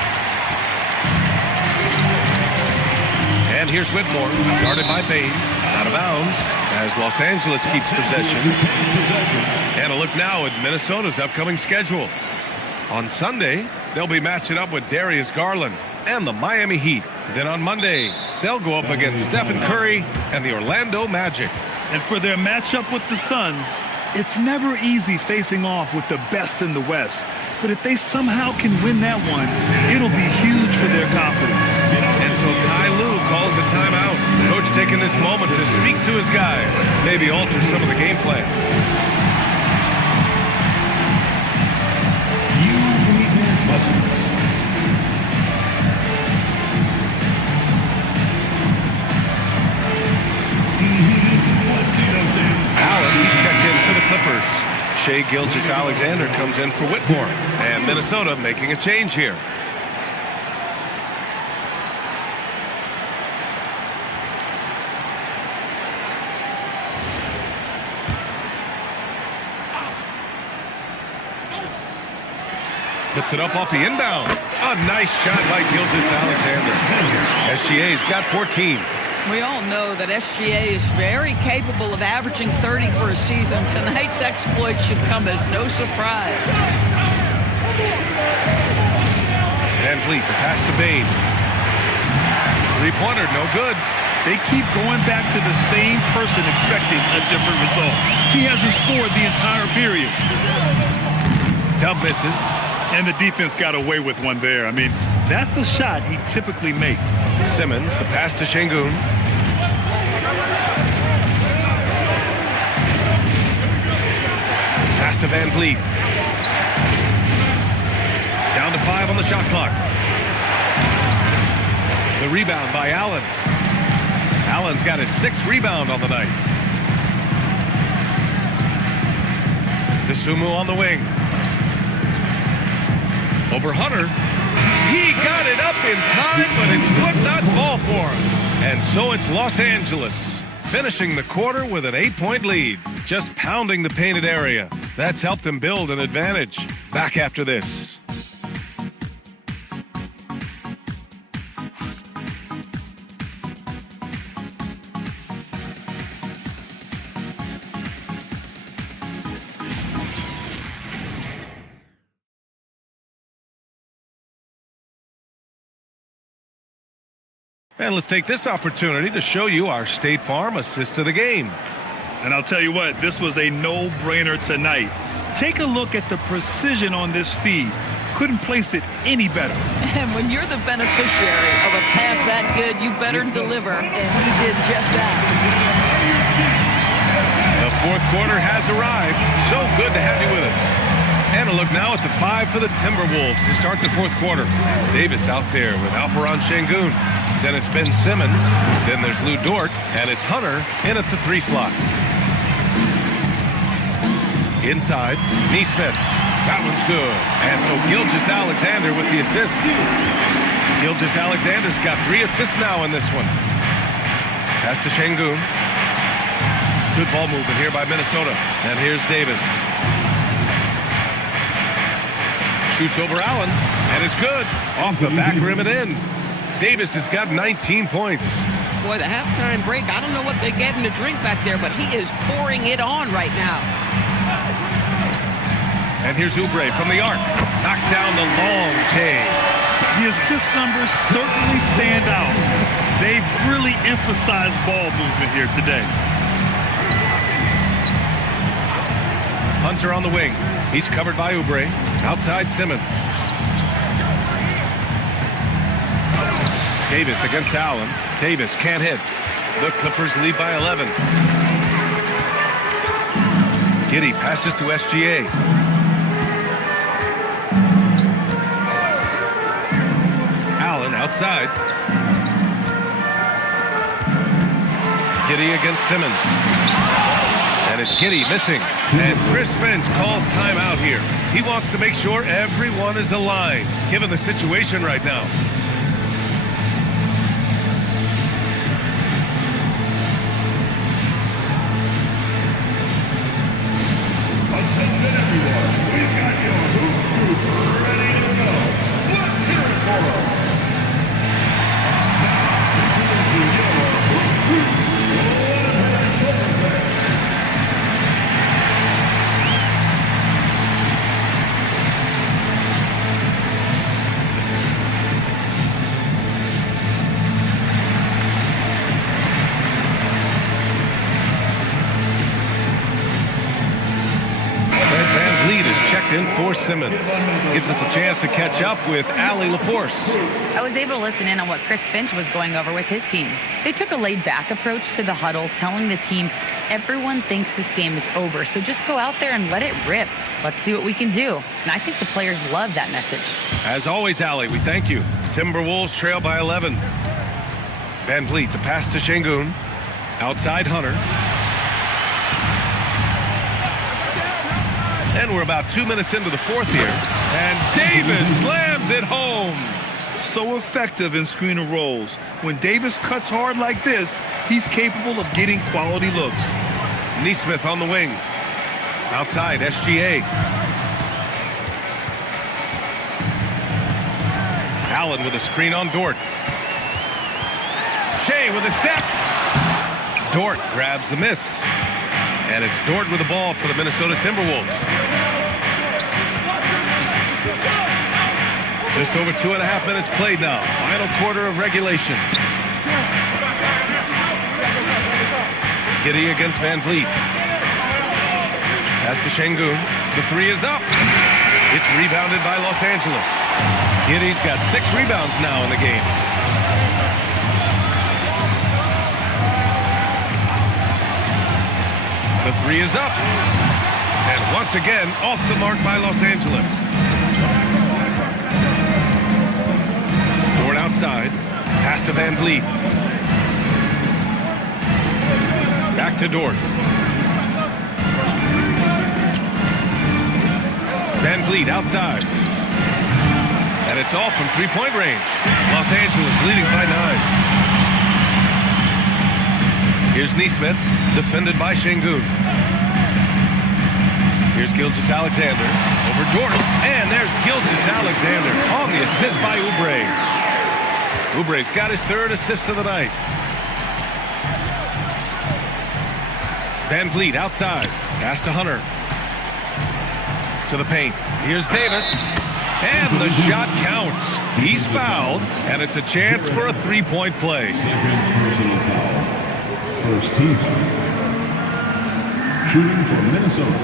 And here's Whitmore, guarded by Bain. Out of bounds as Los Angeles keeps possession. And a look now at Minnesota's upcoming schedule. On Sunday, they'll be matching up with Darius Garland and the Miami Heat. Then on Monday, they'll go up against Stephen Curry and the Orlando Magic. And for their matchup with the Suns, It's never easy facing off with the best in the West, but if they somehow can win that one, it'll be huge for their confidence. And so Ty Lue calls a timeout. Coach taking this moment to speak to his guys, maybe alter some of the game plan. Allen, he's checked in for the Clippers. Shai Gilgeous-Alexander comes in for Whitmore. And Minnesota making a change here. Puts it up off the inbound. A nice shot by Gilgeous-Alexander. SGA's got 14. We all know that SGA is very capable of averaging 30 for a season. Tonight's exploit should come as no surprise. Van Vliet, the pass to Bane. Three-pointer, no good. They keep going back to the same person expecting a different result. He hasn't scored the entire period. Dub misses. And the defense got away with one there. I mean, that's a shot he typically makes. Simmons, the pass to Şengün. Pass to Van Vliet. Down to 5 on the shot clock. The rebound by Allen. Allen's got his 6th rebound on the night. Dosunmu on the wing. Over Hunter. He got it up in time, but it would not fall for him. And so it's Los Angeles, finishing the quarter with an 8-point lead, just pounding the painted area. That's helped him build an advantage. Back after this. And let's take this opportunity to show you our State Farm assist to the game. And I'll tell you what, this was a no-brainer tonight. Take a look at the precision on this feed. Couldn't place it any better. And when you're the beneficiary of a pass that good, you better deliver. And he did just that. The fourth quarter has arrived. So good to have you with us. And a look now at the 5 for the Timberwolves to start the fourth quarter. Davis out there with Alperen Şengün. Then it's Ben Simmons. Then there's Lou Dort. And it's Hunter in at the 3 slot. Inside, Neesmith. That one's good. And so Gilgeous-Alexander with the assist. Gilgeous-Alexander's got 3 assists now in this one. Pass to Şengün. Good ball movement here by Minnesota. And here's Davis. Shoots over Allen, and it's good. Off the back rim and in. Davis has got 19 points. Boy, the halftime break, I don't know what they get in to drink back there, but he is pouring it on right now. And here's Oubre from the arc. Knocks down the long J. The assist numbers certainly stand out. They've really emphasized ball movement here today. Hunter on the wing. He's covered by Oubre. Outside Simmons. Davis against Allen. Davis can't hit. The Clippers lead by 11. Giddey passes to SGA. Allen outside. Giddey against Simmons. And it's Giddey missing. And Chris Finch calls timeout here. He wants to make sure everyone is aligned, given the situation right now. Attention everyone, we've got your hoop group ready to go. Let's hear it for them. checked in for Simmons. Gives us a chance to catch up with Allie LaForce. I was able to listen in on what Chris Finch was going over with his team. They took a laid-back approach to the huddle, telling the team, everyone thinks this game is over, so just go out there and let it rip. Let's see what we can do. And I think the players love that message. As always, Allie, we thank you. Timberwolves trail by 11. Van Vliet, the pass to Şengün. Outside Hunter. And we're about 2 minutes into the fourth here. And Davis slams it home. So effective in screen and rolls. When Davis cuts hard like this, he's capable of getting quality looks. Nesmith on the wing. Outside, SGA. Allen with a screen on Dort. Shea with a step. Dort grabs the miss. And it's Dort with the ball for the Minnesota Timberwolves. Just over 2.5 minutes played now. Final quarter of regulation. Giddey against Van Vliet. Pass to Şengün. The three is up. It's rebounded by Los Angeles. Giddey's got 6 rebounds now in the game. The three is up. And once again, off the mark by Los Angeles. Dort outside. Pass to Van Vliet. Back to Dort. Van Vliet outside. And it's off from three-point range. Los Angeles leading by 9. Here's Nesmith, defended by Şengün. Here's Gilgeous-Alexander over Dort. And there's Gilgeous-Alexander on the assist by Oubre. Oubre's got his 3rd assist of the night. Van Vliet outside. Pass to Hunter. To the paint. Here's Davis. And the shot counts. He's fouled, and it's a chance for a 3-point play. Personal foul. First team. Shooting for Minnesota,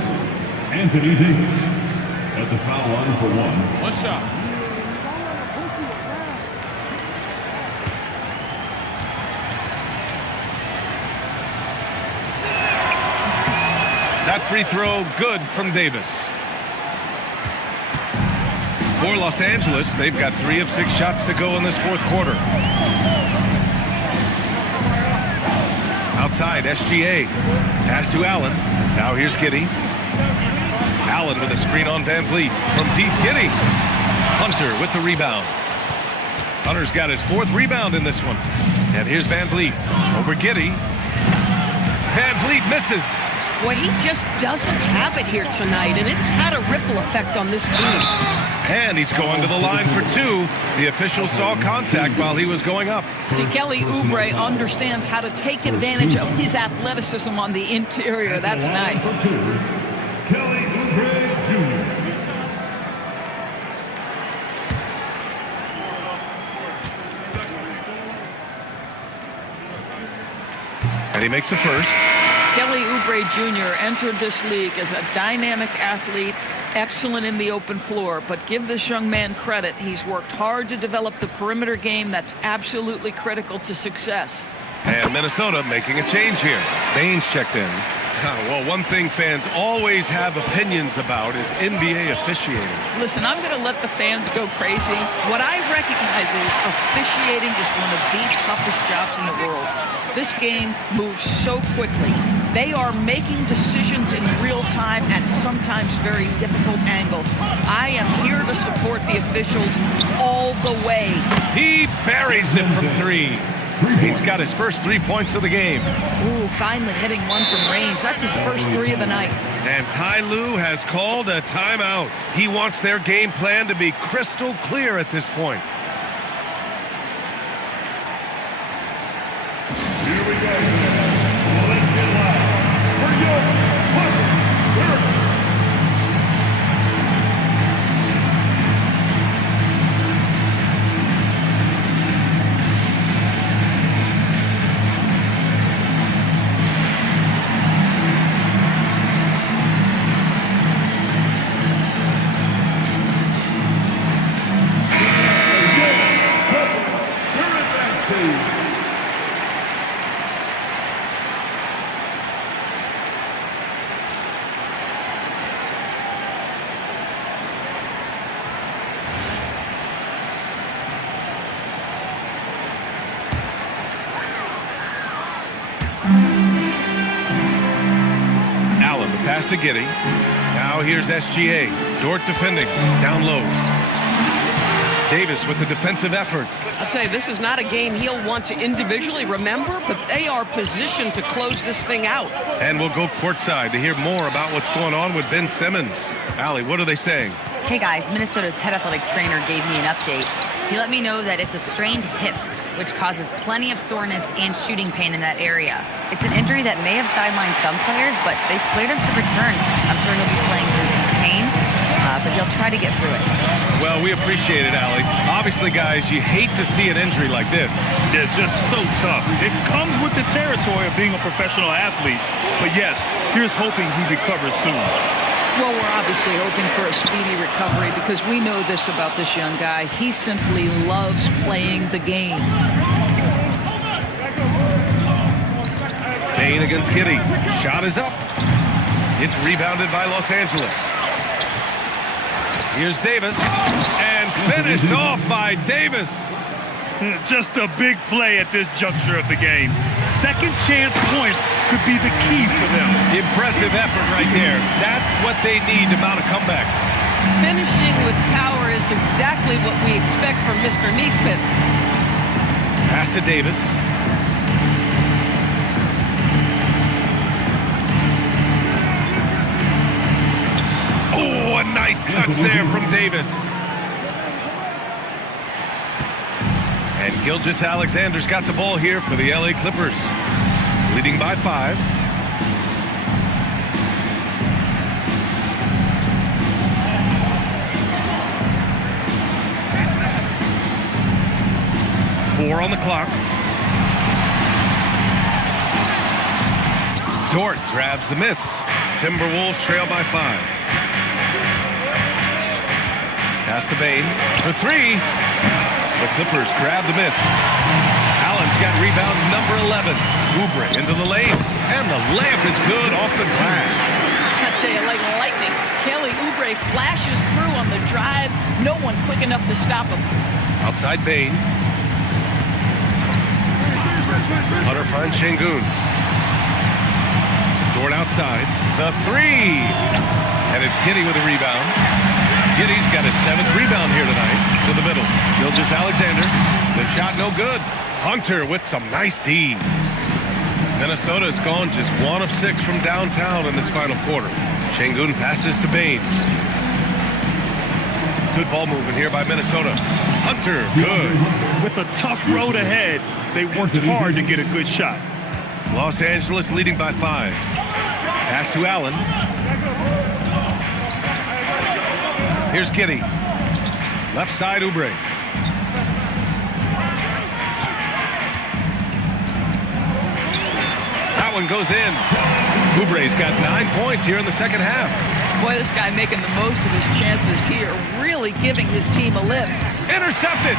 Anthony Davis. At the foul line for 1. One shot. That free throw good from Davis. For Los Angeles, they've got 3 of 6 shots to go in this fourth quarter. Outside, SGA. Pass to Allen. Now here's Giddey. Allen with a screen on Van Vliet from Pete Giddey. Hunter with the rebound. Hunter's got his 4th rebound in this one. And here's Van Vliet over Giddey. Van Vliet misses. Well, he just doesn't have it here tonight, and it's had a ripple effect on this team. And he's going to the line for 2. The official saw contact while he was going up. See, Kelly Oubre understands how to take advantage of his athleticism on the interior. That's nice. Kelly Oubre Jr. And he makes a first. Kelly Oubre Jr. entered this league as a dynamic athlete, excellent in the open floor, but give this young man credit. He's worked hard to develop the perimeter game that's absolutely critical to success. And Minnesota making a change here. Baines checked in. Well, one thing fans always have opinions about is NBA officiating. Listen, I'm going to let the fans go crazy. What I recognize is officiating is one of the toughest jobs in the world. This game moves so quickly. They are making decisions in real time at sometimes very difficult angles. I am here to support the officials all the way. He buries it from 3. He's got his first 3 points of the game. Ooh, finally hitting one from range. That's his first 3 of the night. And Ty Lue has called a timeout. He wants their game plan to be crystal clear at this point. Here we go. Let's get live for your Allen, the pass to Giddey. Now here's SGA. Dort defending. Down low. Davis with the defensive effort. I'll tell you, this is not a game he'll want to individually remember, but they are positioned to close this thing out. And we'll go courtside to hear more about what's going on with Ben Simmons. Allie, what are they saying? Hey guys, Minnesota's head athletic trainer gave me an update. He let me know that it's a strained hip, which causes plenty of soreness and shooting pain in that area. It's an injury that may have sidelined some players, but they've cleared him to return. I'm sure he'll be playing through some pain, but he'll try to get through it. Well, we appreciate it, Allie. Obviously, guys, you hate to see an injury like this. Yeah, just so tough. It comes with the territory of being a professional athlete. But yes, here's hoping he recovers soon. Well, we're obviously hoping for a speedy recovery because we know this about this young guy. He simply loves playing the game. Payne against Giddey. Shot is up. It's rebounded by Los Angeles. Here's Davis. And finished off by Davis. Just a big play at this juncture of the game. Second chance points could be the key for them. Impressive effort right there. That's what they need to mount a comeback. Finishing with power is exactly what we expect from Mr. Neesmith. Pass to Davis. Oh, a nice touch there from Davis. And Gilgeous-Alexander's got the ball here for the LA Clippers. Leading by 5. Four on the clock. Dort grabs the miss. Timberwolves trail by 5. Pass to Bane for 3. The Clippers grab the miss. Allen's got rebound number 11. Oubre into the lane. And the layup is good off the glass. I tell you, like lightning, Kelly Oubre flashes through on the drive. No one quick enough to stop him. Outside Bane. Hunter finds Şengün. Dort outside. The 3. And it's Giddey with a rebound. Giddey's got his 7th rebound here tonight. To the middle. Gilgeous-Alexander. The shot no good. Hunter with some nice D. Minnesota's gone just 1 of 6 from downtown in this final quarter. Şengün passes to Bane. Good ball movement here by Minnesota. Hunter, good. With a tough road ahead, they worked hard to get a good shot. Los Angeles leading by 5. Pass to Allen. Here's Giddey. Left side, Oubre. That one goes in. Oubre's got 9 points here in the second half. Boy, this guy making the most of his chances here, really giving his team a lift. Intercepted.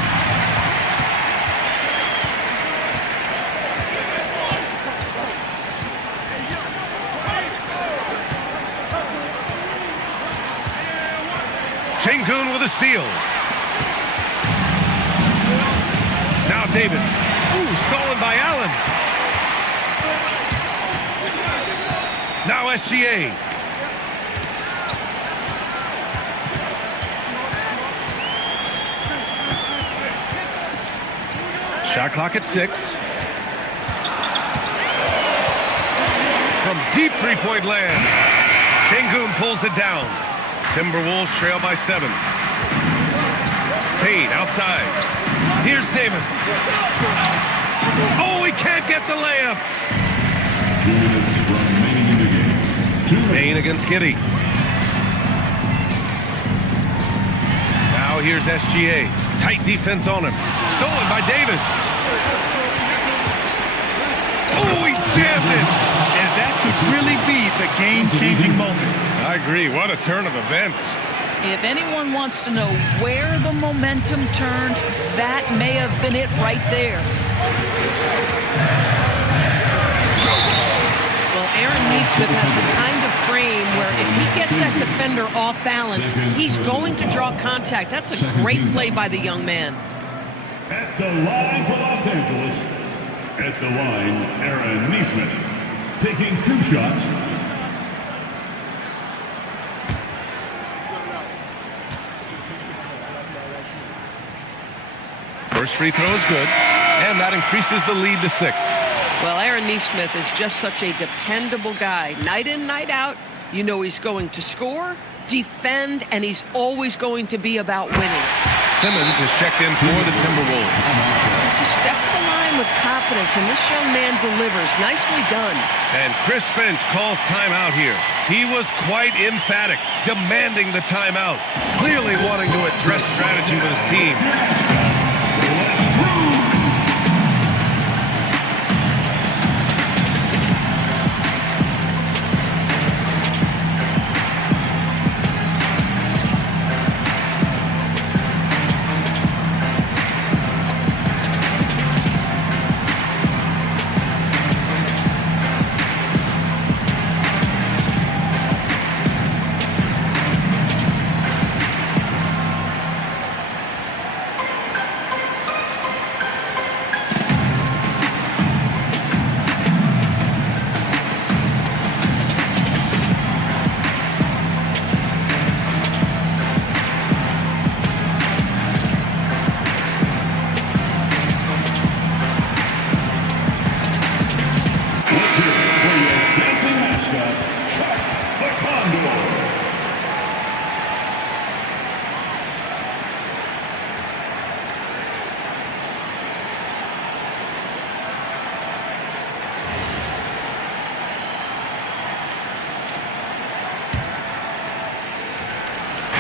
Şengün with a steal. Now Davis. Ooh, stolen by Allen. Now SGA. Shot clock at 6. From deep three-point land. Şengün pulls it down. Timberwolves trail by 7. Payne outside. Here's Davis. Oh, he can't get the layup. 2 minutes remaining in the game. Payne against Giddey. Now here's SGA. Tight defense on him. Stolen by Davis. Oh, he jammed it. And that could really be the game-changing moment. I agree. What a turn of events. If anyone wants to know where the momentum turned, that may have been it right there. Well, Aaron Neesmith has the kind of frame where if he gets that defender off balance, he's going to draw contact. That's a great play by the young man. At the line for Los Angeles, At the line, Aaron Neesmith, taking 2 shots. First free throw is good, and that increases the lead to 6. Well, Aaron Neesmith is just such a dependable guy. Night in, night out, you know he's going to score, defend, and he's always going to be about winning. Simmons is checked in for the Timberwolves. Just step to the line with confidence, and this young man delivers. Nicely done. And Chris Finch calls timeout here. He was quite emphatic, demanding the timeout, clearly wanting to address strategy with his team.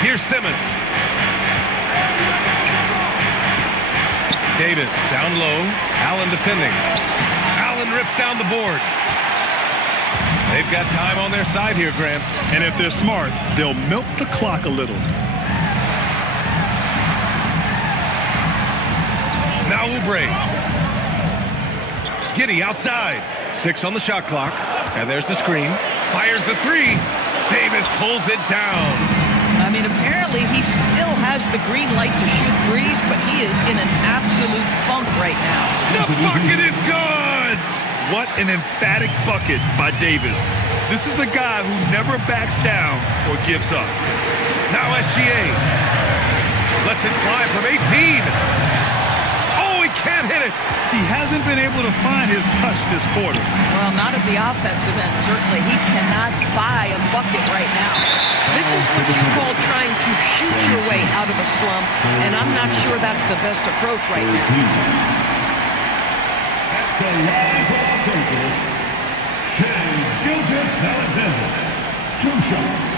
Here's Simmons. Davis down low. Allen defending. Allen rips down the board. They've got time on their side here, Grant. And if they're smart, they'll milk the clock a little. Now Oubre. Giddey outside. 6 on the shot clock. And there's the screen. Fires the 3. Davis pulls it down. I mean, apparently he still has the green light to shoot threes, but he is in an absolute funk right now. The bucket is good! What an emphatic bucket by Davis. This is a guy who never backs down or gives up. Now SGA. Lets it fly from 18. Oh, he can't hit it. He hasn't been able to find his touch this quarter. Well, not at the offensive end, certainly. He cannot buy a bucket right now. This is what you call trying to shoot your way out of a slump, and I'm not sure that's the best approach right now. At the line for Los Angeles, Shai Gilgeous-Alexander, 2 shots.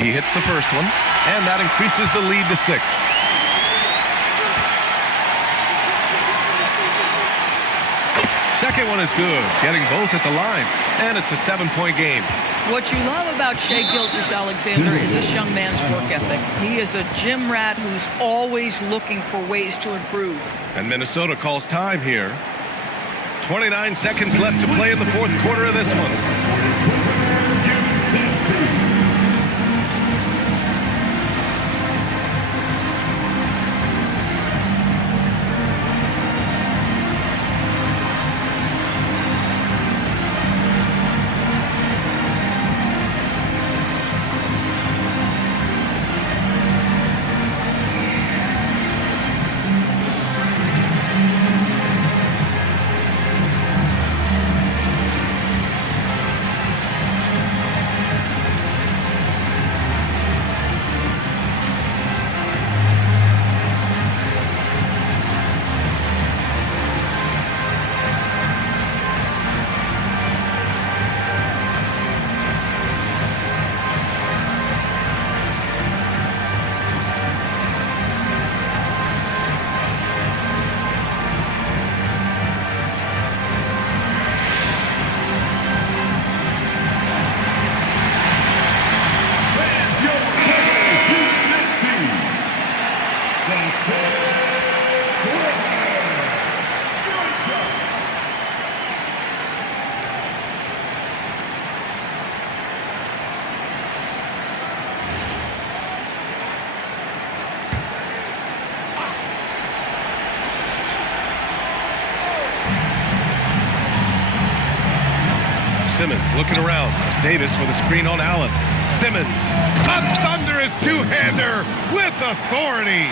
He hits the first one, and that increases the lead to 6. Second one is good, getting both at the line, and it's a 7-point game. What you love about Shai Gilgeous-Alexander is this young man's work ethic. He is a gym rat who's always looking for ways to improve. And Minnesota calls time here. 29 seconds left to play in the 4th quarter of this one. Simmons looking around. Davis with a screen on Allen. Simmons, a thunderous two-hander with authority.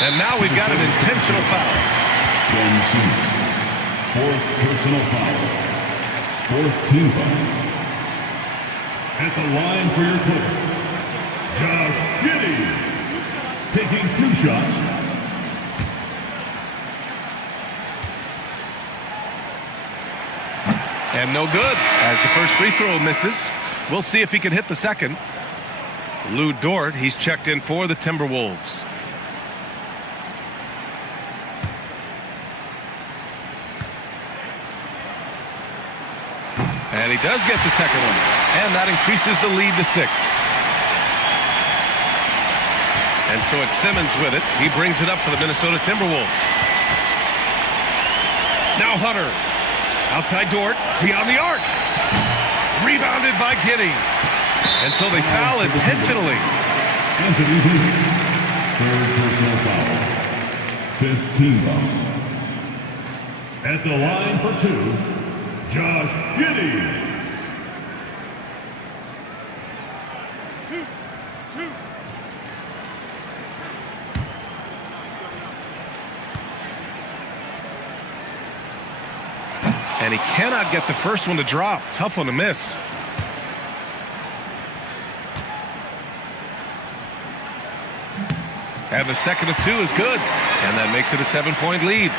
And now we've got an intentional foul. Ben Simmons, fourth personal foul. Fourth team foul. At the line for your Clippers, Josh Giddey, taking 2 shots. And no good, as the first free throw misses. We'll see if he can hit the second. Lou Dort, he's checked in for the Timberwolves. And he does get the second one. And that increases the lead to 6. And so it's Simmons with it. He brings it up for the Minnesota Timberwolves. Now Hunter. Outside Dort. Beyond the arc. Rebounded by Giddey. And so they foul intentionally. Anthony Davis, third personal foul. 15 foul. At the line for 2. Josh Giddey. And he cannot get the first one to drop. Tough one to miss. And the second of 2 is good. And that makes it a 7-point lead.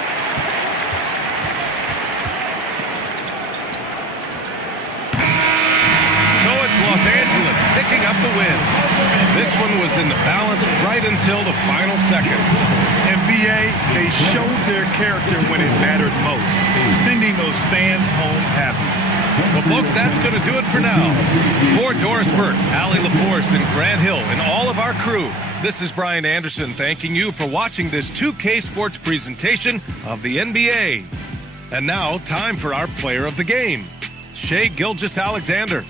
Los Angeles picking up the win. This one was in the balance right until the final seconds. NBA, they showed their character when it mattered most, sending those fans home happy. Well, folks, that's going to do it for now. For Doris Burke, Allie LaForce, and Grant Hill, and all of our crew, this is Brian Anderson thanking you for watching this 2K Sports presentation of the NBA. And now, time for our player of the game, Shai Gilgeous-Alexander.